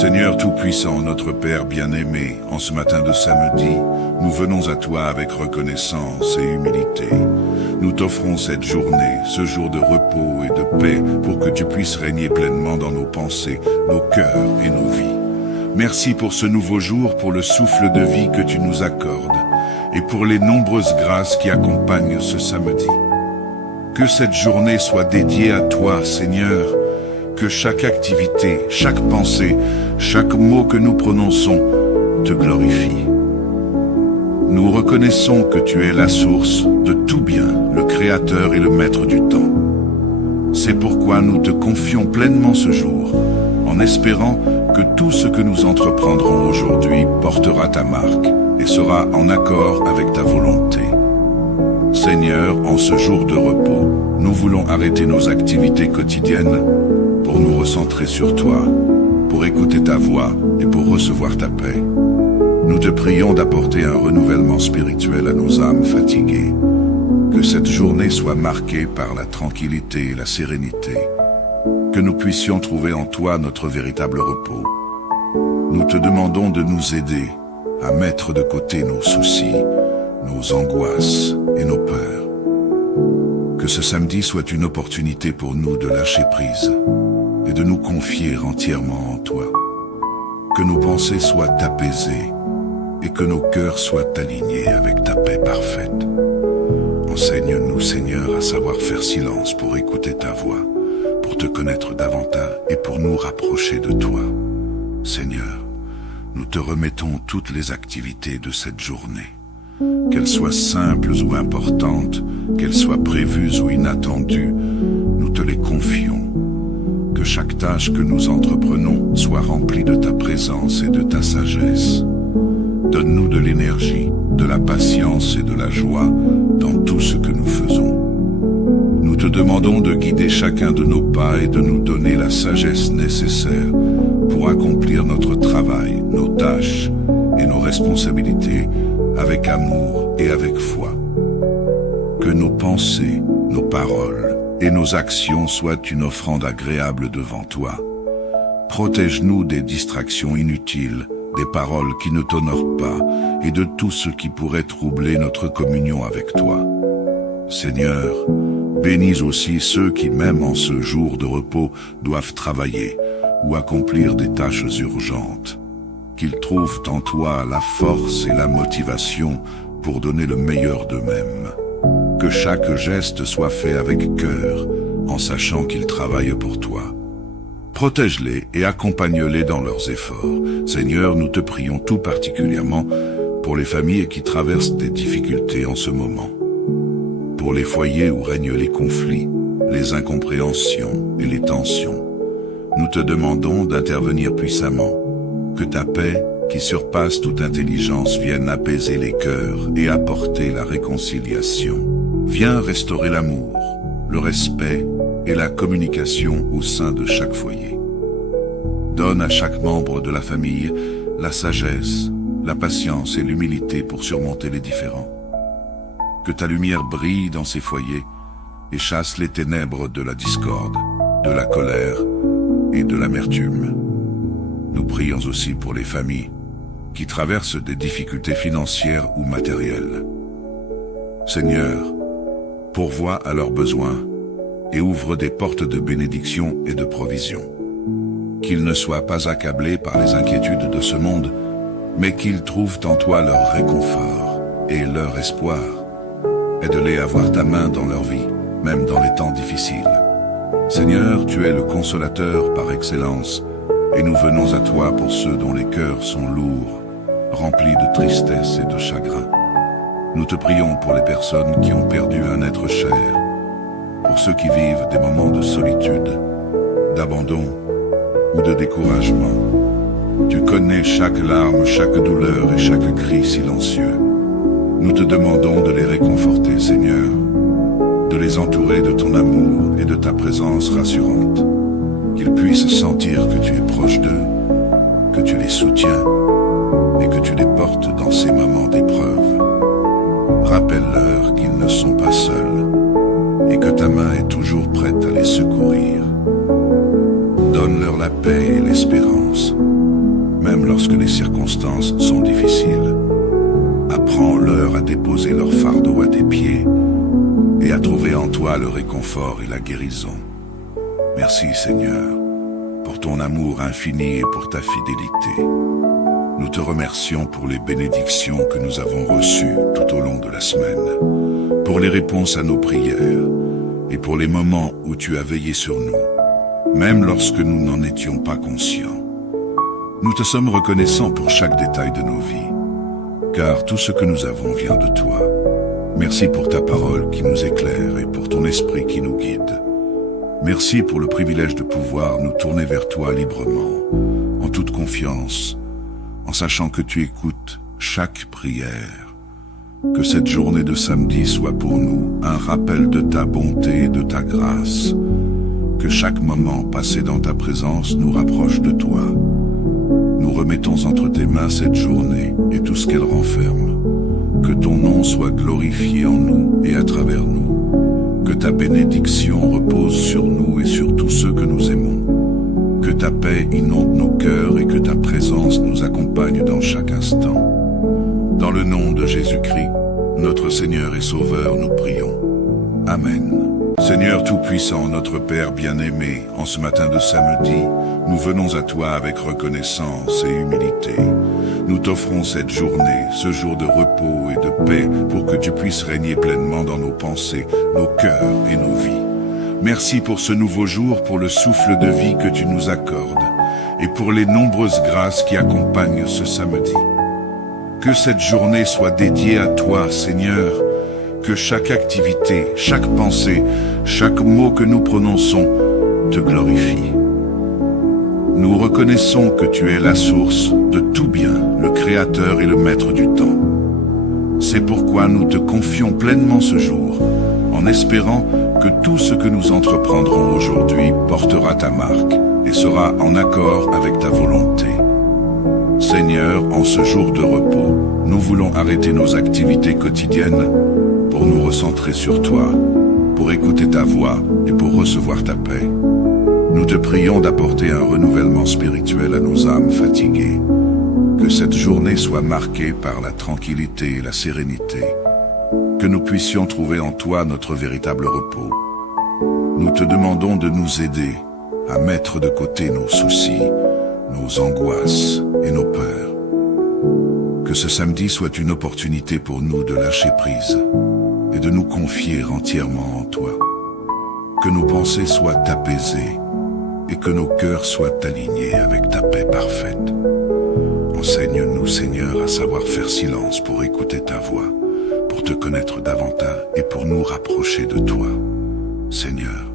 Seigneur Tout-Puissant, notre Père bien-aimé, en ce matin de samedi, nous venons à toi avec reconnaissance et humilité. Nous t'offrons cette journée, ce jour de repos et de paix, pour que tu puisses régner pleinement dans nos pensées, nos cœurs et nos vies. Merci pour ce nouveau jour, pour le souffle de vie que tu nous accordes, et pour les nombreuses grâces qui accompagnent ce samedi. Que cette journée soit dédiée à toi, Seigneur, que chaque activité, chaque pensée, chaque mot que nous prononçons te glorifie. Nous reconnaissons que tu es la source de tout bien, le Créateur et le Maître du temps. C'est pourquoi nous te confions pleinement ce jour, en espérant que tout ce que nous entreprendrons aujourd'hui portera ta marque et sera en accord avec ta volonté. Seigneur, en ce jour de repos, nous voulons arrêter nos activités quotidiennes pour nous recentrer sur toi, pour écouter ta voix et pour recevoir ta paix. Nous te prions d'apporter un renouvellement spirituel à nos âmes fatiguées. Que cette journée soit marquée par la tranquillité et la sérénité. Que nous puissions trouver en toi notre véritable repos. Nous te demandons de nous aider à mettre de côté nos soucis, nos angoisses et nos peurs. Que ce samedi soit une opportunité pour nous de lâcher prise et de nous confier entièrement en toi. Que nos pensées soient apaisées et que nos cœurs soient alignés avec ta paix parfaite. Enseigne-nous, Seigneur, à savoir faire silence pour écouter ta voix, pour te connaître davantage et pour nous rapprocher de toi. Seigneur, nous te remettons toutes les activités de cette journée. Qu'elles soient simples ou importantes, qu'elles soient prévues ou inattendues, nous te les confions. Que chaque tâche que nous entreprenons soit remplie de ta présence et de ta sagesse. Donne-nous de l'énergie, de la patience et de la joie dans tout ce que nous faisons. Nous te demandons de guider chacun de nos pas et de nous donner la sagesse nécessaire pour accomplir notre travail, nos tâches et nos responsabilités avec amour et avec foi. Que nos pensées, nos paroles et nos actions soient une offrande agréable devant toi. Protège-nous des distractions inutiles, des paroles qui ne t'honorent pas et de tout ce qui pourrait troubler notre communion avec toi. Seigneur, bénis aussi ceux qui, même en ce jour de repos, doivent travailler ou accomplir des tâches urgentes. Qu'ils trouvent en toi la force et la motivation pour donner le meilleur d'eux-mêmes. Que chaque geste soit fait avec cœur, en sachant qu'ils travaillent pour toi. Protège-les et accompagne-les dans leurs efforts. Seigneur, nous te prions tout particulièrement pour les familles qui traversent des difficultés en ce moment. Pour les foyers où règnent les conflits, les incompréhensions et les tensions. Nous te demandons d'intervenir puissamment. Que ta paix, qui surpasse toute intelligence, vienne apaiser les cœurs et apporter la réconciliation. Viens restaurer l'amour, le respect et la communication au sein de chaque foyer. Donne à chaque membre de la famille la sagesse, la patience et l'humilité pour surmonter les différends. Que ta lumière brille dans ces foyers et chasse les ténèbres de la discorde, de la colère et de l'amertume. Nous prions aussi pour les familles qui traversent des difficultés financières ou matérielles. Seigneur, pourvois à leurs besoins et ouvre des portes de bénédiction et de provision. Qu'ils ne soient pas accablés par les inquiétudes de ce monde, mais qu'ils trouvent en toi leur réconfort et leur espoir. Aide-les à voir ta main dans leur vie, même dans les temps difficiles. Seigneur, tu es le consolateur par excellence, et nous venons à toi pour ceux dont les cœurs sont lourds, remplis de tristesse et de chagrin. Nous te prions pour les personnes qui ont perdu un être cher, pour ceux qui vivent des moments de solitude, d'abandon ou de découragement. Tu connais chaque larme, chaque douleur et chaque cri silencieux. Nous te demandons de les réconforter, Seigneur, de les entourer de ton amour et de ta présence rassurante, qu'ils puissent sentir que tu es proche d'eux, que tu les soutiens et que tu les portes dans ces moments d'épreuve. Rappelle-leur qu'ils ne sont pas seuls et que ta main est toujours prête à les secourir. Donne-leur la paix et l'espérance, même lorsque les circonstances sont difficiles. Apprends-leur à déposer leur fardeau à tes pieds et à trouver en toi le réconfort et la guérison. Merci Seigneur, pour ton amour infini et pour ta fidélité. Nous te remercions pour les bénédictions que nous avons reçues tout au long de la semaine, pour les réponses à nos prières et pour les moments où tu as veillé sur nous, même lorsque nous n'en étions pas conscients. Nous te sommes reconnaissants pour chaque détail de nos vies, car tout ce que nous avons vient de toi. Merci pour ta parole qui nous éclaire et pour ton esprit qui nous guide. Merci pour le privilège de pouvoir nous tourner vers toi librement, en toute confiance, en sachant que tu écoutes chaque prière. Que cette journée de samedi soit pour nous un rappel de ta bonté et de ta grâce. Que chaque moment passé dans ta présence nous rapproche de toi. Nous remettons entre tes mains cette journée et tout ce qu'elle renferme. Que ton nom soit glorifié en nous et à travers nous. Que ta bénédiction repose sur nous et sur tous ceux que nous aimons. Que ta paix inonde nos cœurs et que ta présence nous accompagne dans chaque instant. Dans le nom de Jésus-Christ, notre Seigneur et Sauveur, nous prions. Amen. Seigneur Tout-Puissant, notre Père bien-aimé, en ce matin de samedi, nous venons à toi avec reconnaissance et humilité. Nous t'offrons cette journée, ce jour de repos et de paix, pour que tu puisses régner pleinement dans nos pensées, nos cœurs et nos vies. Merci pour ce nouveau jour, pour le souffle de vie que tu nous accordes, et pour les nombreuses grâces qui accompagnent ce samedi. Que cette journée soit dédiée à toi, Seigneur, que chaque activité, chaque pensée, chaque mot que nous prononçons te glorifie. Nous reconnaissons que tu es la source de tout bien, le Créateur et le Maître du temps. C'est pourquoi nous te confions pleinement ce jour, en espérant que tout ce que nous entreprendrons aujourd'hui portera ta marque et sera en accord avec ta volonté. Seigneur, en ce jour de repos, nous voulons arrêter nos activités quotidiennes pour nous recentrer sur toi, pour écouter ta voix et pour recevoir ta paix. Nous te prions d'apporter un renouvellement spirituel à nos âmes fatiguées. Que cette journée soit marquée par la tranquillité et la sérénité. Que nous puissions trouver en toi notre véritable repos. Nous te demandons de nous aider à mettre de côté nos soucis, nos angoisses et nos peurs. Que ce samedi soit une opportunité pour nous de lâcher prise et de nous confier entièrement en toi. Que nos pensées soient apaisées et que nos cœurs soient alignés avec ta paix parfaite. Enseigne-nous, Seigneur, à savoir faire silence pour écouter ta voix, pour te connaître davantage et pour nous rapprocher de toi. Seigneur,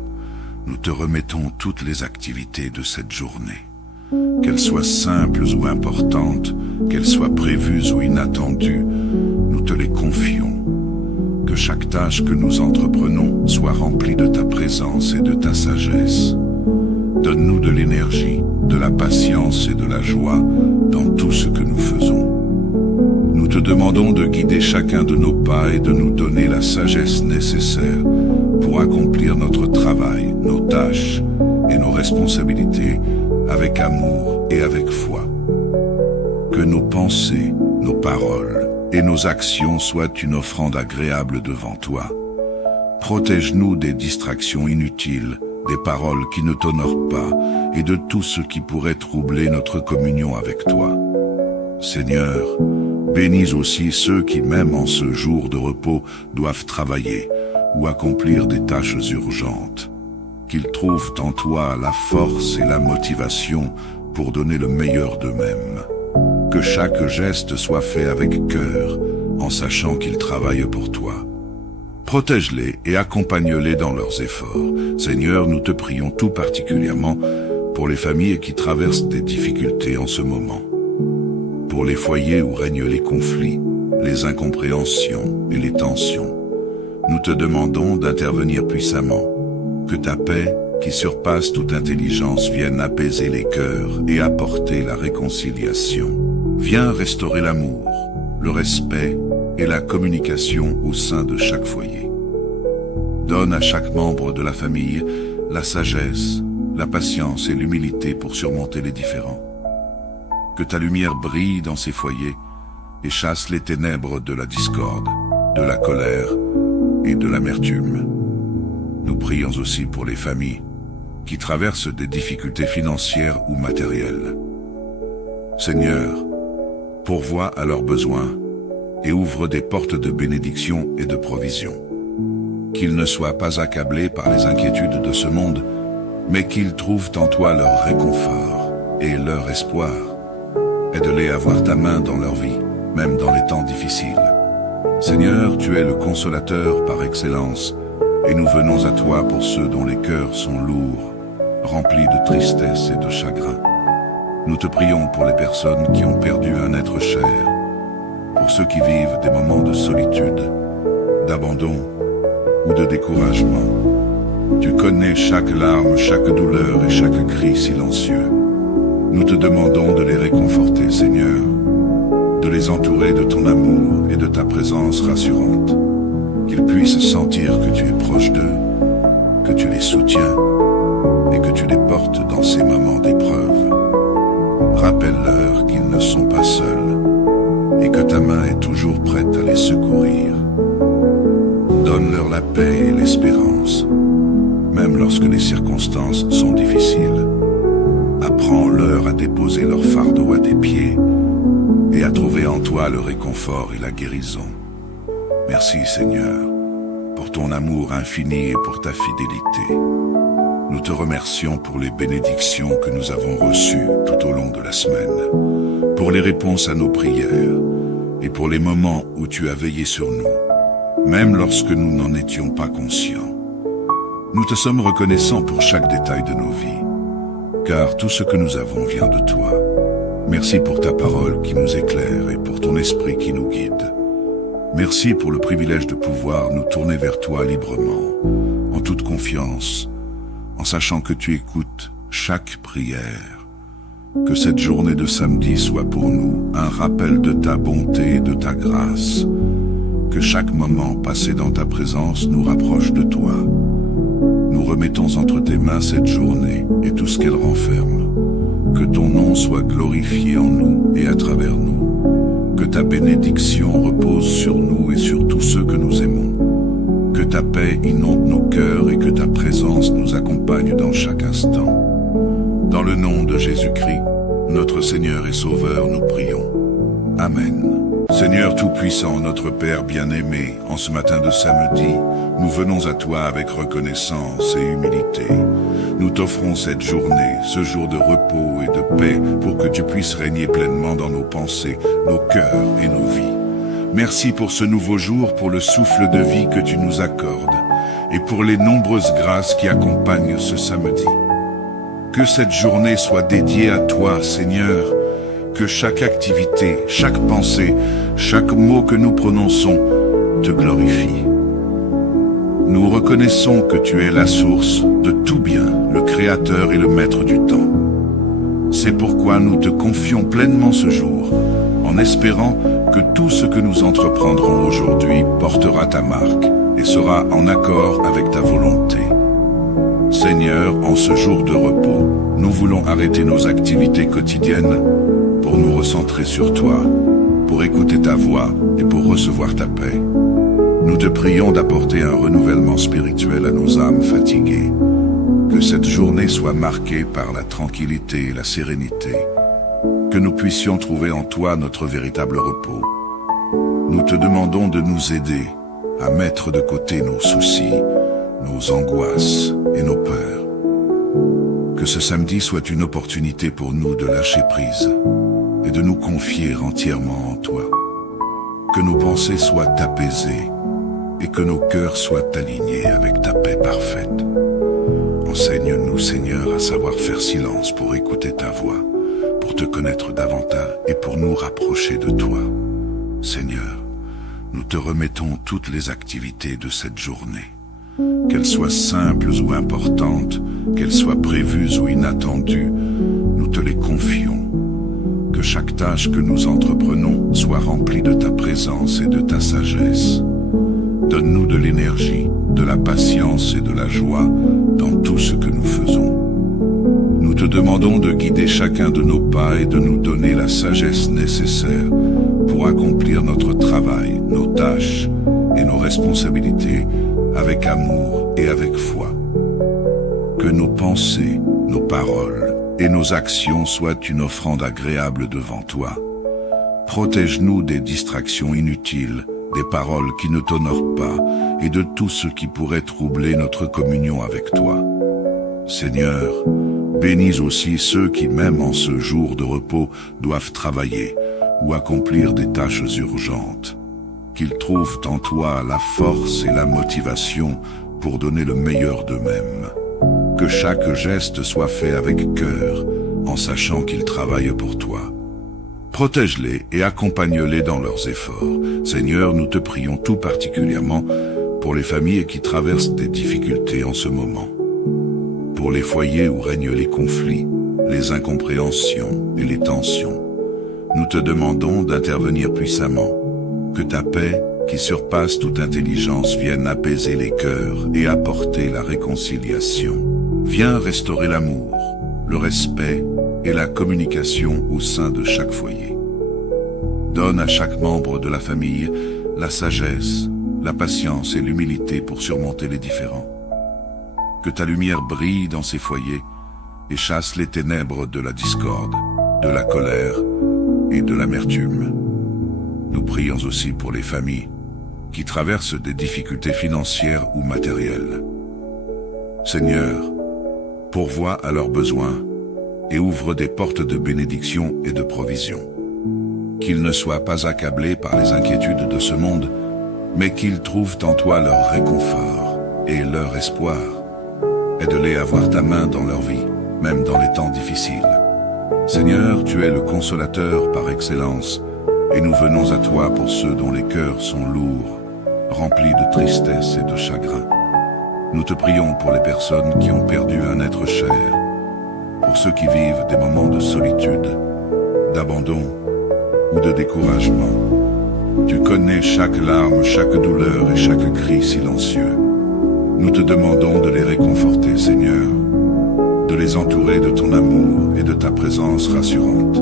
nous te remettons toutes les activités de cette journée. Qu'elles soient simples ou importantes, qu'elles soient prévues ou inattendues, nous te les confions. Que chaque tâche que nous entreprenons soit remplie de ta présence et de ta sagesse. Donne-nous de l'énergie, de la patience et de la joie dans tout ce que nous faisons. Nous te demandons de guider chacun de nos pas et de nous donner la sagesse nécessaire pour accomplir notre travail, nos tâches et nos responsabilités avec amour et avec foi. Que nos pensées, nos paroles et nos actions soient une offrande agréable devant toi. Protège-nous des distractions inutiles, des paroles qui ne t'honorent pas et de tout ce qui pourrait troubler notre communion avec toi. Seigneur, bénis aussi ceux qui, même en ce jour de repos, doivent travailler ou accomplir des tâches urgentes. Qu'ils trouvent en toi la force et la motivation pour donner le meilleur d'eux-mêmes. Que chaque geste soit fait avec cœur, en sachant qu'ils travaillent pour toi. Protège-les et accompagne-les dans leurs efforts. Seigneur, nous te prions tout particulièrement pour les familles qui traversent des difficultés en ce moment. Pour les foyers où règnent les conflits, les incompréhensions et les tensions. Nous te demandons d'intervenir puissamment. Que ta paix, qui surpasse toute intelligence, vienne apaiser les cœurs et apporter la réconciliation. Viens restaurer l'amour, le respect et la communication au sein de chaque foyer. Donne à chaque membre de la famille la sagesse, la patience et l'humilité pour surmonter les différends. Que ta lumière brille dans ces foyers et chasse les ténèbres de la discorde, de la colère et de l'amertume. Nous prions aussi pour les familles qui traversent des difficultés financières ou matérielles. Seigneur, pourvois à leurs besoins et ouvre des portes de bénédiction et de provision. Qu'ils ne soient pas accablés par les inquiétudes de ce monde, mais qu'ils trouvent en toi leur réconfort et leur espoir. Aide-les à voir ta main dans leur vie, même dans les temps difficiles. Seigneur, tu es le consolateur par excellence, et nous venons à toi pour ceux dont les cœurs sont lourds, remplis de tristesse et de chagrin. Nous te prions pour les personnes qui ont perdu un être cher, pour ceux qui vivent des moments de solitude, d'abandon ou de découragement. Tu connais chaque larme, chaque douleur et chaque cri silencieux. Nous te demandons de les réconforter, Seigneur, de les entourer de ton amour et de ta présence rassurante, qu'ils puissent sentir que tu es proche d'eux, que tu les soutiens et que tu les portes dans ces moments d'épreuve. Rappelle-leur qu'ils ne sont pas seuls et que ta main est toujours prête à les secourir. Donne-leur la paix et l'espérance, même lorsque les circonstances sont difficiles. Apprends-leur à déposer leur fardeau à tes pieds et à trouver en toi le réconfort et la guérison. Merci Seigneur, pour ton amour infini et pour ta fidélité. Nous te remercions pour les bénédictions que nous avons reçues tout au long de la semaine, pour les réponses à nos prières et pour les moments où tu as veillé sur nous, même lorsque nous n'en étions pas conscients. Nous te sommes reconnaissants pour chaque détail de nos vies, car tout ce que nous avons vient de toi. Merci pour ta parole qui nous éclaire et pour ton esprit qui nous guide. Merci pour le privilège de pouvoir nous tourner vers toi librement, en toute confiance, en sachant que tu écoutes chaque prière. Que cette journée de samedi soit pour nous un rappel de ta bonté et de ta grâce. Que chaque moment passé dans ta présence nous rapproche de toi. Nous remettons entre tes mains cette journée et tout ce qu'elle renferme. Que ton nom soit glorifié en nous et à travers nous. Que ta bénédiction repose sur nous et sur tous ceux que nous aimons. Que ta paix inonde nos cœurs et que ta présence nous accompagne dans chaque instant. Dans le nom de Jésus-Christ, notre Seigneur et Sauveur, nous prions. Amen. Seigneur Tout-Puissant, notre Père bien-aimé, en ce matin de samedi, nous venons à toi avec reconnaissance et humilité. Nous t'offrons cette journée, ce jour de repos et de paix, pour que tu puisses régner pleinement dans nos pensées, nos cœurs et nos vies. Merci pour ce nouveau jour, pour le souffle de vie que tu nous accordes, et pour les nombreuses grâces qui accompagnent ce samedi. Que cette journée soit dédiée à toi, Seigneur, que chaque activité, chaque pensée, chaque mot que nous prononçons te glorifie. Nous reconnaissons que tu es la source de tout bien, le Créateur et le Maître du temps. C'est pourquoi nous te confions pleinement ce jour, en espérant que tout ce que nous entreprendrons aujourd'hui portera ta marque et sera en accord avec ta volonté. Seigneur, en ce jour de repos, nous voulons arrêter nos activités quotidiennes pour nous recentrer sur toi, pour écouter ta voix et pour recevoir ta paix. Nous te prions d'apporter un renouvellement spirituel à nos âmes fatiguées. Que cette journée soit marquée par la tranquillité et la sérénité. Que nous puissions trouver en toi notre véritable repos. Nous te demandons de nous aider à mettre de côté nos soucis, nos angoisses et nos peurs. Que ce samedi soit une opportunité pour nous de lâcher prise et de nous confier entièrement en toi. Que nos pensées soient apaisées et que nos cœurs soient alignés avec ta paix parfaite. Enseigne-nous, Seigneur, à savoir faire silence pour écouter ta voix, pour te connaître davantage et pour nous rapprocher de toi. Seigneur, nous te remettons toutes les activités de cette journée. Qu'elles soient simples ou importantes, qu'elles soient prévues ou inattendues, nous te les confions. Que chaque tâche que nous entreprenons soit remplie de ta présence et de ta sagesse. Donne-nous de l'énergie, de la patience et de la joie dans tout ce que nous faisons. Nous te demandons de guider chacun de nos pas et de nous donner la la sagesse nécessaire pour accomplir notre travail, nos tâches et nos responsabilités avec amour et avec foi. Que nos pensées, nos paroles et nos actions soient une offrande agréable devant toi. Protège-nous des distractions inutiles, des paroles qui ne t'honorent pas et de tout ce qui pourrait troubler notre communion avec toi. Seigneur, bénis aussi ceux qui, même en ce jour de repos, doivent travailler ou accomplir des tâches urgentes. Qu'ils trouvent en toi la force et la motivation pour donner le meilleur d'eux-mêmes. Que chaque geste soit fait avec cœur, en sachant qu'ils travaillent pour toi. Protège-les et accompagne-les dans leurs efforts. Seigneur, nous te prions tout particulièrement pour les familles qui traversent des difficultés en ce moment. Pour les foyers où règnent les conflits, les incompréhensions et les tensions. Nous te demandons d'intervenir puissamment. Que ta paix, qui surpasse toute intelligence, vienne apaiser les cœurs et apporter la réconciliation. Viens restaurer l'amour, le respect et la communication au sein de chaque foyer. Donne à chaque membre de la famille la sagesse, la patience et l'humilité pour surmonter les différends. Que ta lumière brille dans ces foyers et chasse les ténèbres de la discorde, de la colère et de l'amertume. Nous prions aussi pour les familles qui traversent des difficultés financières ou matérielles. Seigneur, pourvois à leurs besoins et ouvre des portes de bénédiction et de provision. Qu'ils ne soient pas accablés par les inquiétudes de ce monde, mais qu'ils trouvent en toi leur réconfort et leur espoir. Aide-les à voir ta main dans leur vie, même dans les temps difficiles. Seigneur, tu es le consolateur par excellence, et nous venons à toi pour ceux dont les cœurs sont lourds, remplis de tristesse et de chagrin. Nous te prions pour les personnes qui ont perdu un être cher, pour ceux qui vivent des moments de solitude, d'abandon ou de découragement. Tu connais chaque larme, chaque douleur et chaque cri silencieux. Nous te demandons de les réconforter, Seigneur, de les entourer de ton amour et de ta présence rassurante,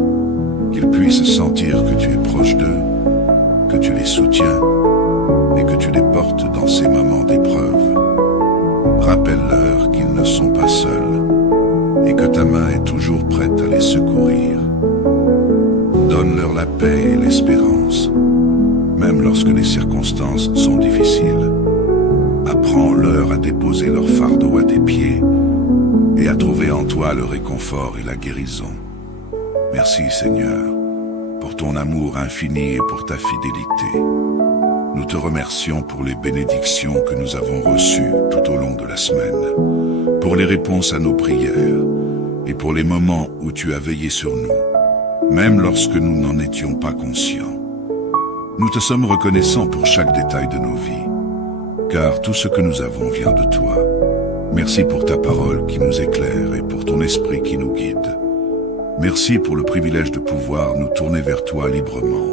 qu'ils puissent sentir que tu es proche d'eux, que tu les soutiens et que tu les portes dans ces moments d'épreuve. Rappelle-leur qu'ils ne sont pas seuls et que ta main est toujours prête à les secourir. Donne-leur la paix et l'espérance, même lorsque les circonstances sont difficiles. Apprends-leur à déposer leur fardeau à tes pieds et à trouver en toi le réconfort et la guérison. Merci Seigneur, pour ton amour infini et pour ta fidélité. Nous te remercions pour les bénédictions que nous avons reçues tout au long de la semaine, pour les réponses à nos prières et pour les moments où tu as veillé sur nous, même lorsque nous n'en étions pas conscients. Nous te sommes reconnaissants pour chaque détail de nos vies, car tout ce que nous avons vient de toi. Merci pour ta parole qui nous éclaire et pour ton esprit qui nous guide. Merci pour le privilège de pouvoir nous tourner vers toi librement,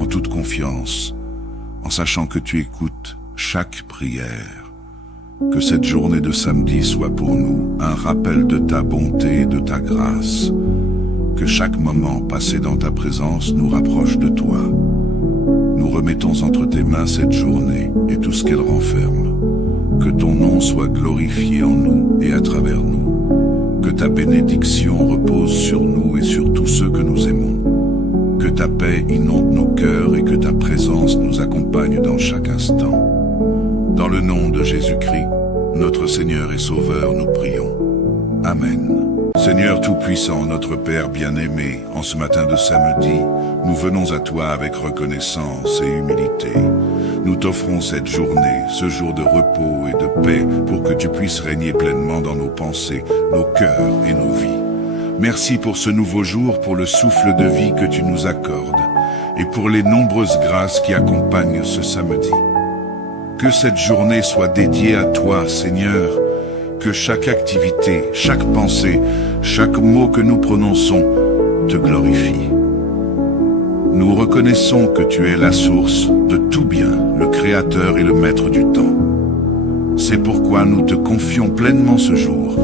en toute confiance, en sachant que tu écoutes chaque prière. Que cette journée de samedi soit pour nous un rappel de ta bonté et de ta grâce. Que chaque moment passé dans ta présence nous rapproche de toi. Nous remettons entre tes mains cette journée et tout ce qu'elle renferme. Que ton nom soit glorifié en nous et à travers nous. Que ta bénédiction repose sur nous et sur tous ceux que nous aimons. Que ta paix inonde nos cœurs et que ta présence nous accompagne dans chaque instant. Dans le nom de Jésus-Christ, notre Seigneur et Sauveur, nous prions. Amen. Seigneur Tout-Puissant, notre Père bien-aimé, en ce matin de samedi, nous venons à toi avec reconnaissance et humilité. Nous t'offrons cette journée, ce jour de repos et de paix, pour que tu puisses régner pleinement dans nos pensées, nos cœurs et nos vies. Merci pour ce nouveau jour, pour le souffle de vie que tu nous accordes, et pour les nombreuses grâces qui accompagnent ce samedi. Que cette journée soit dédiée à toi, Seigneur, que chaque activité, chaque pensée, chaque mot que nous prononçons te glorifie. Nous reconnaissons que tu es la source de tout bien, le Créateur et le Maître du temps. C'est pourquoi nous te confions pleinement ce jour,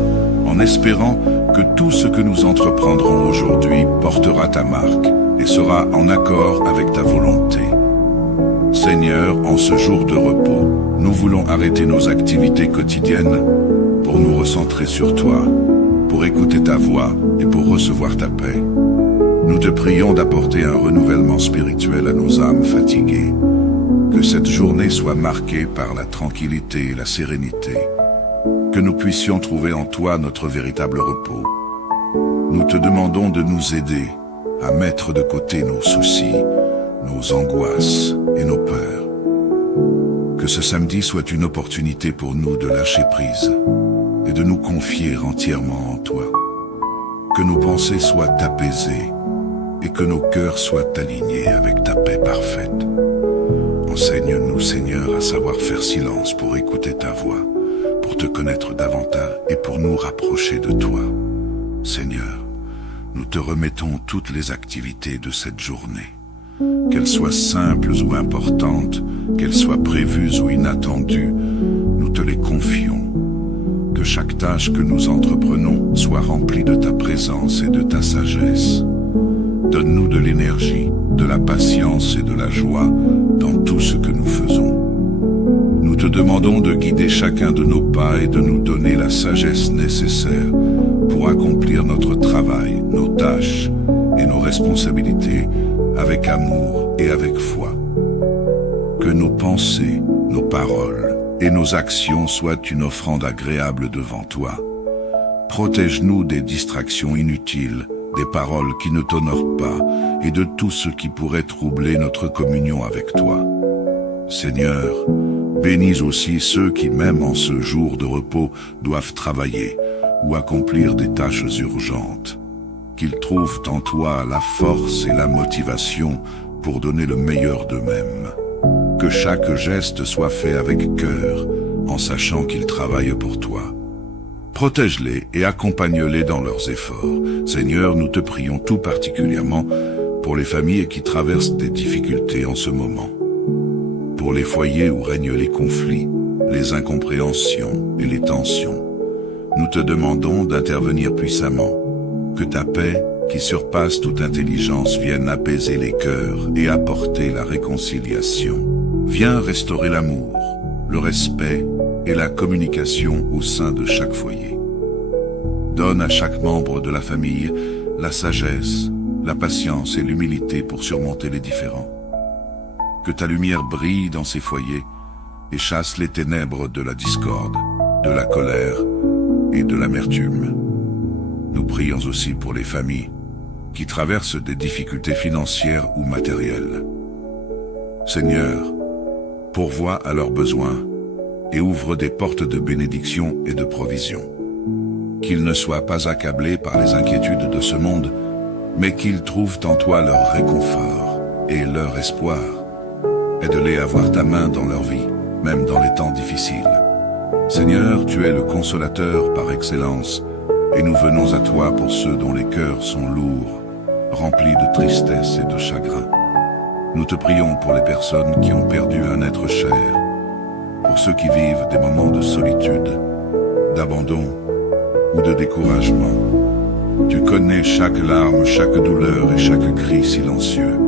en espérant que tout ce que nous entreprendrons aujourd'hui portera ta marque et sera en accord avec ta volonté. Seigneur, en ce jour de repos, nous voulons arrêter nos activités quotidiennes pour nous recentrer sur toi, pour écouter ta voix et pour recevoir ta paix. Nous te prions d'apporter un renouvellement spirituel à nos âmes fatiguées. Que cette journée soit marquée par la tranquillité et la sérénité. Que nous puissions trouver en toi notre véritable repos. Nous te demandons de nous aider à mettre de côté nos soucis, nos angoisses et nos peurs. Que ce samedi soit une opportunité pour nous de lâcher prise et de nous confier entièrement en toi. Que nos pensées soient apaisées et que nos cœurs soient alignés avec ta paix parfaite. Enseigne-nous, Seigneur, à savoir faire silence pour écouter ta voix, pour te connaître davantage et pour nous rapprocher de toi. Seigneur, nous te remettons toutes les activités de cette journée. Qu'elles soient simples ou importantes, qu'elles soient prévues ou inattendues, nous te les confions. Que chaque tâche que nous entreprenons soit remplie de ta présence et de ta sagesse. Donne-nous de l'énergie, de la patience et de la joie dans tout ce que nous faisons. Nous te demandons de guider chacun de nos pas et de nous donner la sagesse nécessaire pour accomplir notre travail, nos tâches et nos responsabilités avec amour et avec foi. Que nos pensées, nos paroles et nos actions soient une offrande agréable devant toi. Protège-nous des distractions inutiles, des paroles qui ne t'honorent pas et de tout ce qui pourrait troubler notre communion avec toi. Seigneur, bénis aussi ceux qui, même en ce jour de repos, doivent travailler ou accomplir des tâches urgentes. Qu'ils trouvent en toi la force et la motivation pour donner le meilleur d'eux-mêmes. Que chaque geste soit fait avec cœur, en sachant qu'ils travaillent pour toi. Protège-les et accompagne-les dans leurs efforts. Seigneur, nous te prions tout particulièrement pour les familles qui traversent des difficultés en ce moment. Pour les foyers où règnent les conflits, les incompréhensions et les tensions. Nous te demandons d'intervenir puissamment. Que ta paix, qui surpasse toute intelligence, vienne apaiser les cœurs et apporter la réconciliation. Viens restaurer l'amour, le respect et la communication au sein de chaque foyer. Donne à chaque membre de la famille la sagesse, la patience et l'humilité pour surmonter les différends. Que ta lumière brille dans ces foyers et chasse les ténèbres de la discorde, de la colère et de l'amertume. Nous prions aussi pour les familles qui traversent des difficultés financières ou matérielles. Seigneur, pourvois à leurs besoins et ouvre des portes de bénédiction et de provision. Qu'ils ne soient pas accablés par les inquiétudes de ce monde, mais qu'ils trouvent en toi leur réconfort et leur espoir. Aide-les à voir ta main dans leur vie, même dans les temps difficiles. Seigneur, tu es le consolateur par excellence, et nous venons à toi pour ceux dont les cœurs sont lourds, remplis de tristesse et de chagrin. Nous te prions pour les personnes qui ont perdu un être cher, pour ceux qui vivent des moments de solitude, d'abandon ou de découragement. Tu connais chaque larme, chaque douleur et chaque cri silencieux.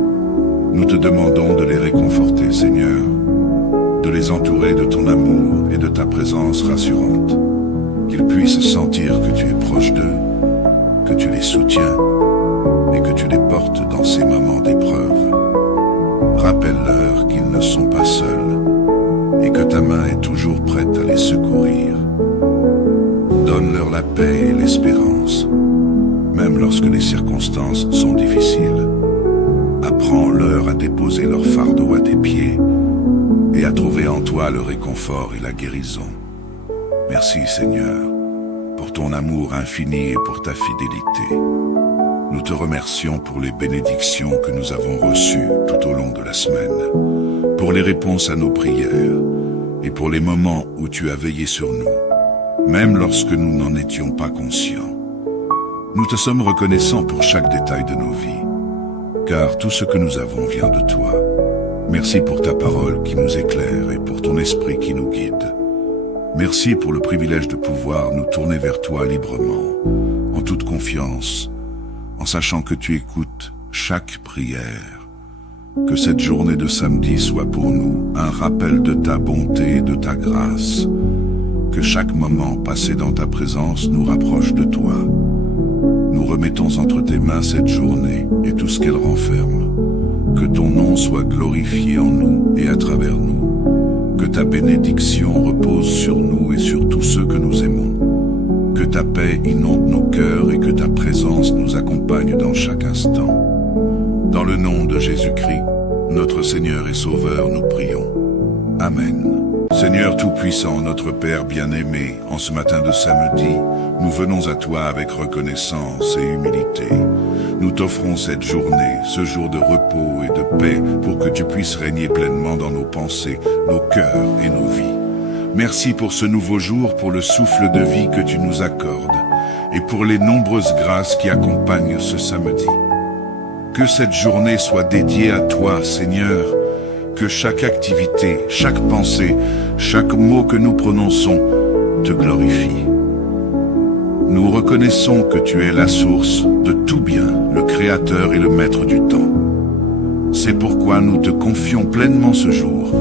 Nous te demandons de les réconforter, Seigneur, de les entourer de ton amour et de ta présence rassurante, qu'ils puissent sentir que tu es proche d'eux, que tu les soutiens et que tu les portes dans ces moments d'épreuve. Rappelle-leur qu'ils ne sont pas seuls et que ta main est toujours prête à les secourir. Donne-leur la paix et l'espérance, même lorsque les circonstances sont difficiles. Apprends-leur à déposer leur fardeau à tes pieds et à trouver en toi le réconfort et la guérison. Merci Seigneur, pour ton amour infini et pour ta fidélité. Nous te remercions pour les bénédictions que nous avons reçues tout au long de la semaine, pour les réponses à nos prières et pour les moments où tu as veillé sur nous, même lorsque nous n'en étions pas conscients. Nous te sommes reconnaissants pour chaque détail de nos vies, car tout ce que nous avons vient de toi. Merci pour ta parole qui nous éclaire et pour ton esprit qui nous guide. Merci pour le privilège de pouvoir nous tourner vers toi librement, en toute confiance, en sachant que tu écoutes chaque prière. Que cette journée de samedi soit pour nous un rappel de ta bonté et de ta grâce. Que chaque moment passé dans ta présence nous rapproche de toi. Nous remettons entre tes mains cette journée et tout ce qu'elle renferme. Que ton nom soit glorifié en nous et à travers nous. Que ta bénédiction repose sur nous et sur tous ceux que nous aimons. Que ta paix inonde nos cœurs et que ta présence nous accompagne dans chaque instant. Dans le nom de Jésus-Christ, notre Seigneur et Sauveur, nous prions. Amen. Seigneur Tout-Puissant, notre Père bien-aimé, en ce matin de samedi, nous venons à toi avec reconnaissance et humilité. Nous t'offrons cette journée, ce jour de repos et de paix, pour que tu puisses régner pleinement dans nos pensées, nos cœurs et nos vies. Merci pour ce nouveau jour, pour le souffle de vie que tu nous accordes, et pour les nombreuses grâces qui accompagnent ce samedi. Que cette journée soit dédiée à toi, Seigneur, que chaque activité, chaque pensée, chaque mot que nous prononçons te glorifie. Nous reconnaissons que tu es la source de tout bien, le Créateur et le Maître du temps. C'est pourquoi nous te confions pleinement ce jour,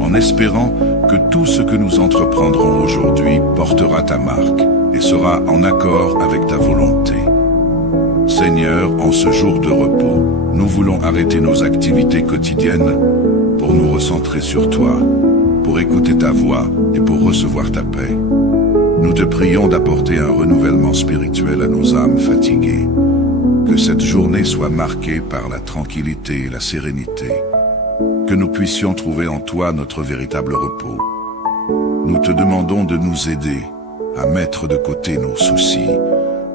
en espérant que tout ce que nous entreprendrons aujourd'hui portera ta marque et sera en accord avec ta volonté. Seigneur, en ce jour de repos, nous voulons arrêter nos activités quotidiennes pour nous recentrer sur toi, pour écouter ta voix et pour recevoir ta paix. Nous te prions d'apporter un renouvellement spirituel à nos âmes fatiguées. Que cette journée soit marquée par la tranquillité et la sérénité. Que nous puissions trouver en toi notre véritable repos. Nous te demandons de nous aider à mettre de côté nos soucis,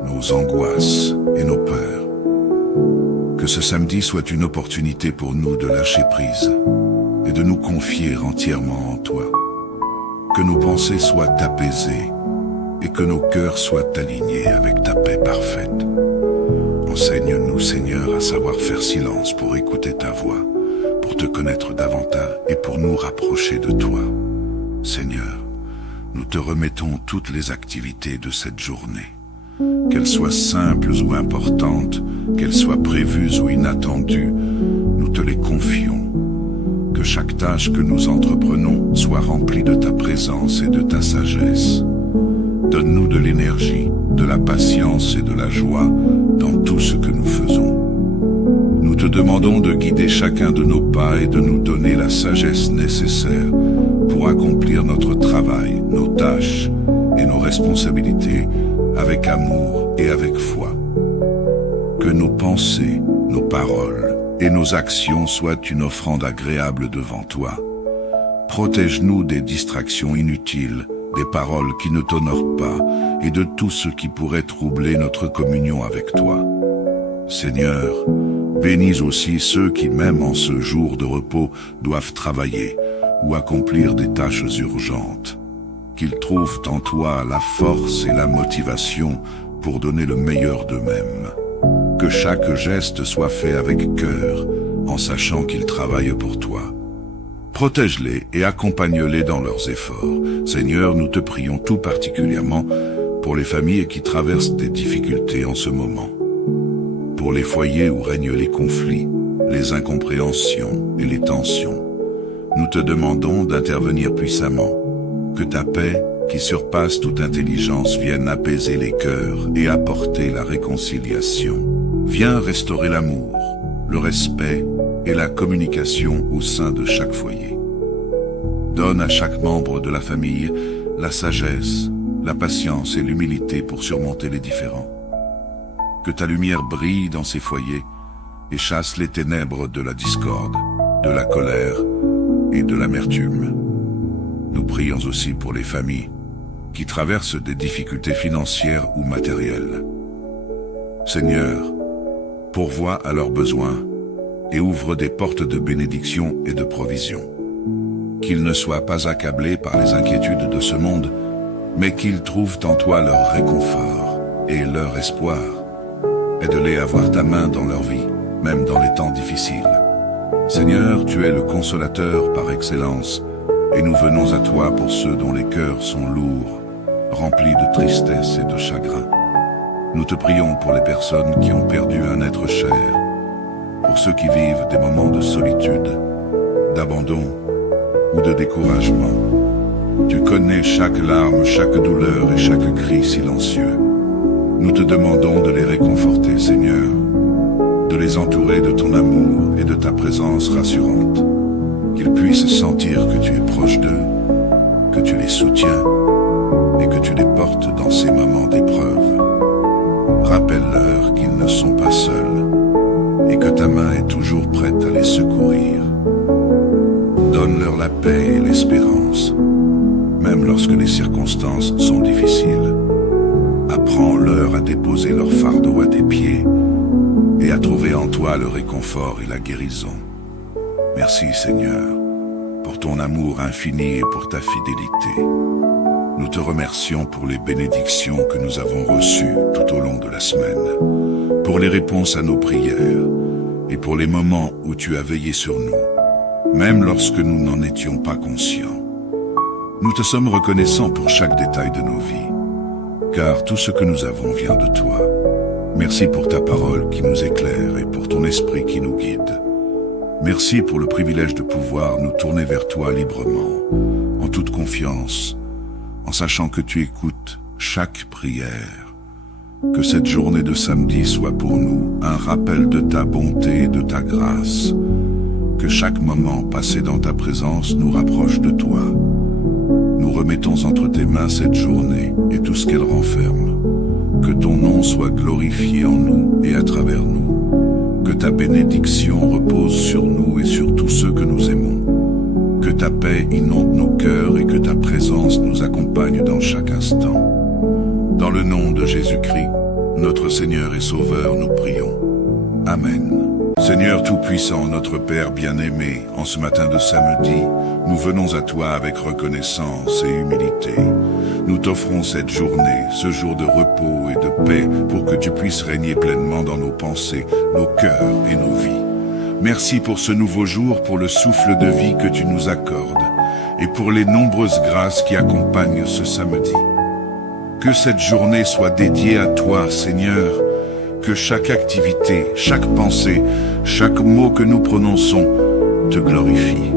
nos angoisses et nos peurs. Que ce samedi soit une opportunité pour nous de lâcher prise et de nous confier entièrement en toi. Que nos pensées soient apaisées et que nos cœurs soient alignés avec ta paix parfaite. Enseigne-nous, Seigneur, à savoir faire silence pour écouter ta voix, pour te connaître davantage et pour nous rapprocher de toi. Seigneur, nous te remettons toutes les activités de cette journée. Qu'elles soient simples ou importantes, qu'elles soient prévues ou inattendues, nous te les confions. Que chaque tâche que nous entreprenons soit remplie de ta présence et de ta sagesse. Donne-nous de l'énergie, de la patience et de la joie dans tout ce que nous faisons. Nous te demandons de guider chacun de nos pas et de nous donner la sagesse nécessaire pour accomplir notre travail, nos tâches et nos responsabilités avec amour et avec foi. Que nos pensées, nos paroles et nos actions soient une offrande agréable devant toi. Protège-nous des distractions inutiles, des paroles qui ne t'honorent pas et de tout ce qui pourrait troubler notre communion avec toi. Seigneur, bénis aussi ceux qui, même en ce jour de repos, doivent travailler ou accomplir des tâches urgentes. Qu'ils trouvent en toi la force et la motivation pour donner le meilleur d'eux-mêmes. Que chaque geste soit fait avec cœur, en sachant qu'ils travaillent pour toi. Protège-les et accompagne-les dans leurs efforts. Seigneur, nous te prions tout particulièrement pour les familles qui traversent des difficultés en ce moment. Pour les foyers où règnent les conflits, les incompréhensions et les tensions. Nous te demandons d'intervenir puissamment. Que ta paix, qui surpasse toute intelligence, vienne apaiser les cœurs et apporter la réconciliation. Viens restaurer l'amour, le respect et la communication au sein de chaque foyer. Donne à chaque membre de la famille la sagesse, la patience et l'humilité pour surmonter les différends. Que ta lumière brille dans ces foyers et chasse les ténèbres de la discorde, de la colère et de l'amertume. Nous prions aussi pour les familles qui traversent des difficultés financières ou matérielles. Seigneur, pourvois à leurs besoins et ouvre des portes de bénédiction et de provision. Qu'ils ne soient pas accablés par les inquiétudes de ce monde, mais qu'ils trouvent en toi leur réconfort et leur espoir. Aide-les à voir ta main dans leur vie, même dans les temps difficiles. Seigneur, tu es le consolateur par excellence, et nous venons à toi pour ceux dont les cœurs sont lourds, remplis de tristesse et de chagrin. Nous te prions pour les personnes qui ont perdu un être cher, pour ceux qui vivent des moments de solitude, d'abandon ou de découragement. Tu connais chaque larme, chaque douleur et chaque cri silencieux. Nous te demandons de les réconforter, Seigneur, de les entourer de ton amour et de ta présence rassurante, qu'ils puissent sentir que tu es proche d'eux, que tu les soutiens et que tu les portes dans ces moments d'épreuve. Rappelle-leur qu'ils ne sont pas seuls et que ta main est toujours prête à les secourir. Donne-leur la paix et l'espérance, même lorsque les circonstances sont difficiles. Apprends-leur à déposer leur fardeau à tes pieds et à trouver en toi le réconfort et la guérison. Merci Seigneur, pour ton amour infini et pour ta fidélité. Nous te remercions pour les bénédictions que nous avons reçues tout au long de la semaine, pour les réponses à nos prières et pour les moments où tu as veillé sur nous, même lorsque nous n'en étions pas conscients. Nous te sommes reconnaissants pour chaque détail de nos vies, car tout ce que nous avons vient de toi. Merci pour ta parole qui nous éclaire et pour ton esprit qui nous guide. Merci pour le privilège de pouvoir nous tourner vers toi librement, en toute confiance, en sachant que tu écoutes chaque prière. Que cette journée de samedi soit pour nous un rappel de ta bonté et de ta grâce. Que chaque moment passé dans ta présence nous rapproche de toi. Nous remettons entre tes mains cette journée et tout ce qu'elle renferme. Que ton nom soit glorifié en nous et à travers nous. Que ta bénédiction repose sur nous et sur tous ceux que nous aimons. Que ta paix inonde nos cœurs et que ta présence nous accompagne dans chaque instant. Dans le nom de Jésus-Christ, notre Seigneur et Sauveur, nous prions. Amen. Seigneur Tout-Puissant, notre Père bien-aimé, en ce matin de samedi, nous venons à toi avec reconnaissance et humilité. Nous t'offrons cette journée, ce jour de repos et de paix, pour que tu puisses régner pleinement dans nos pensées, nos cœurs et nos vies. Merci pour ce nouveau jour, pour le souffle de vie que tu nous accordes, et pour les nombreuses grâces qui accompagnent ce samedi. Que cette journée soit dédiée à toi, Seigneur, que chaque activité, chaque pensée, chaque mot que nous prononçons te glorifie.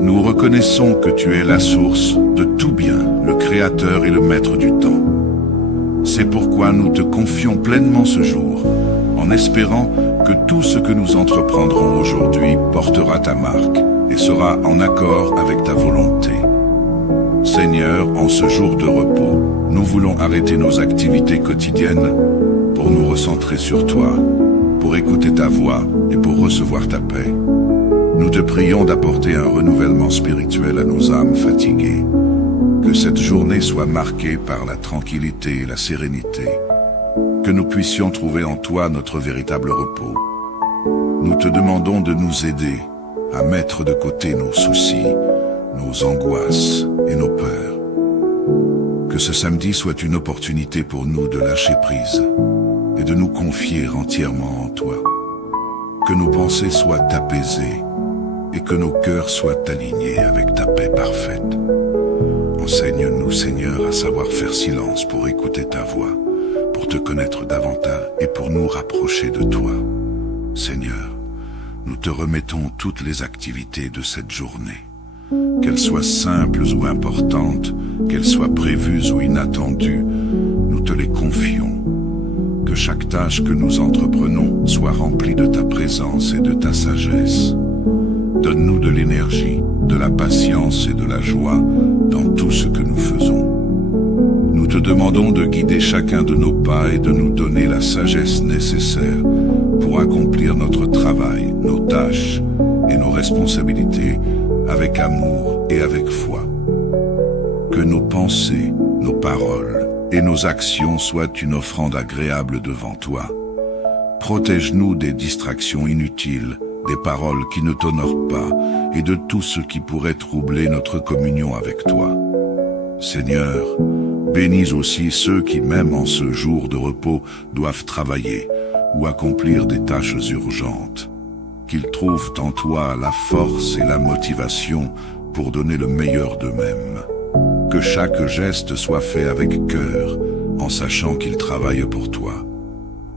Nous reconnaissons que tu es la source de tout bien, le Créateur et le Maître du temps. C'est pourquoi nous te confions pleinement ce jour, en espérant que tout ce que nous entreprendrons aujourd'hui portera ta marque et sera en accord avec ta volonté. Seigneur, en ce jour de repos, nous voulons arrêter nos activités quotidiennes pour nous recentrer sur toi, pour écouter ta voix et pour recevoir ta paix. Nous te prions d'apporter un renouvellement spirituel à nos âmes fatiguées. Que cette journée soit marquée par la tranquillité et la sérénité. Que nous puissions trouver en toi notre véritable repos. Nous te demandons de nous aider à mettre de côté nos soucis, nos angoisses et nos peurs. Que ce samedi soit une opportunité pour nous de lâcher prise et de nous confier entièrement en toi. Que nos pensées soient apaisées et que nos cœurs soient alignés avec ta paix parfaite. Enseigne-nous, Seigneur, à savoir faire silence pour écouter ta voix, pour te connaître davantage et pour nous rapprocher de toi. Seigneur, nous te remettons toutes les activités de cette journée. Qu'elles soient simples ou importantes, qu'elles soient prévues ou inattendues, nous te les confions. Que chaque tâche que nous entreprenons soit remplie de ta présence et de ta sagesse. Donne-nous de l'énergie, de la patience et de la joie dans tout ce que nous faisons. Nous te demandons de guider chacun de nos pas et de nous donner la sagesse nécessaire pour accomplir notre travail, nos tâches et nos responsabilités avec amour et avec foi. Que nos pensées, nos paroles et nos actions soient une offrande agréable devant toi. Protège-nous des distractions inutiles, des paroles qui ne t'honorent pas et de tout ce qui pourrait troubler notre communion avec toi. Seigneur, bénis aussi ceux qui, même en ce jour de repos, doivent travailler ou accomplir des tâches urgentes. Qu'ils trouvent en toi la force et la motivation pour donner le meilleur d'eux-mêmes. Que chaque geste soit fait avec cœur, en sachant qu'ils travaillent pour toi.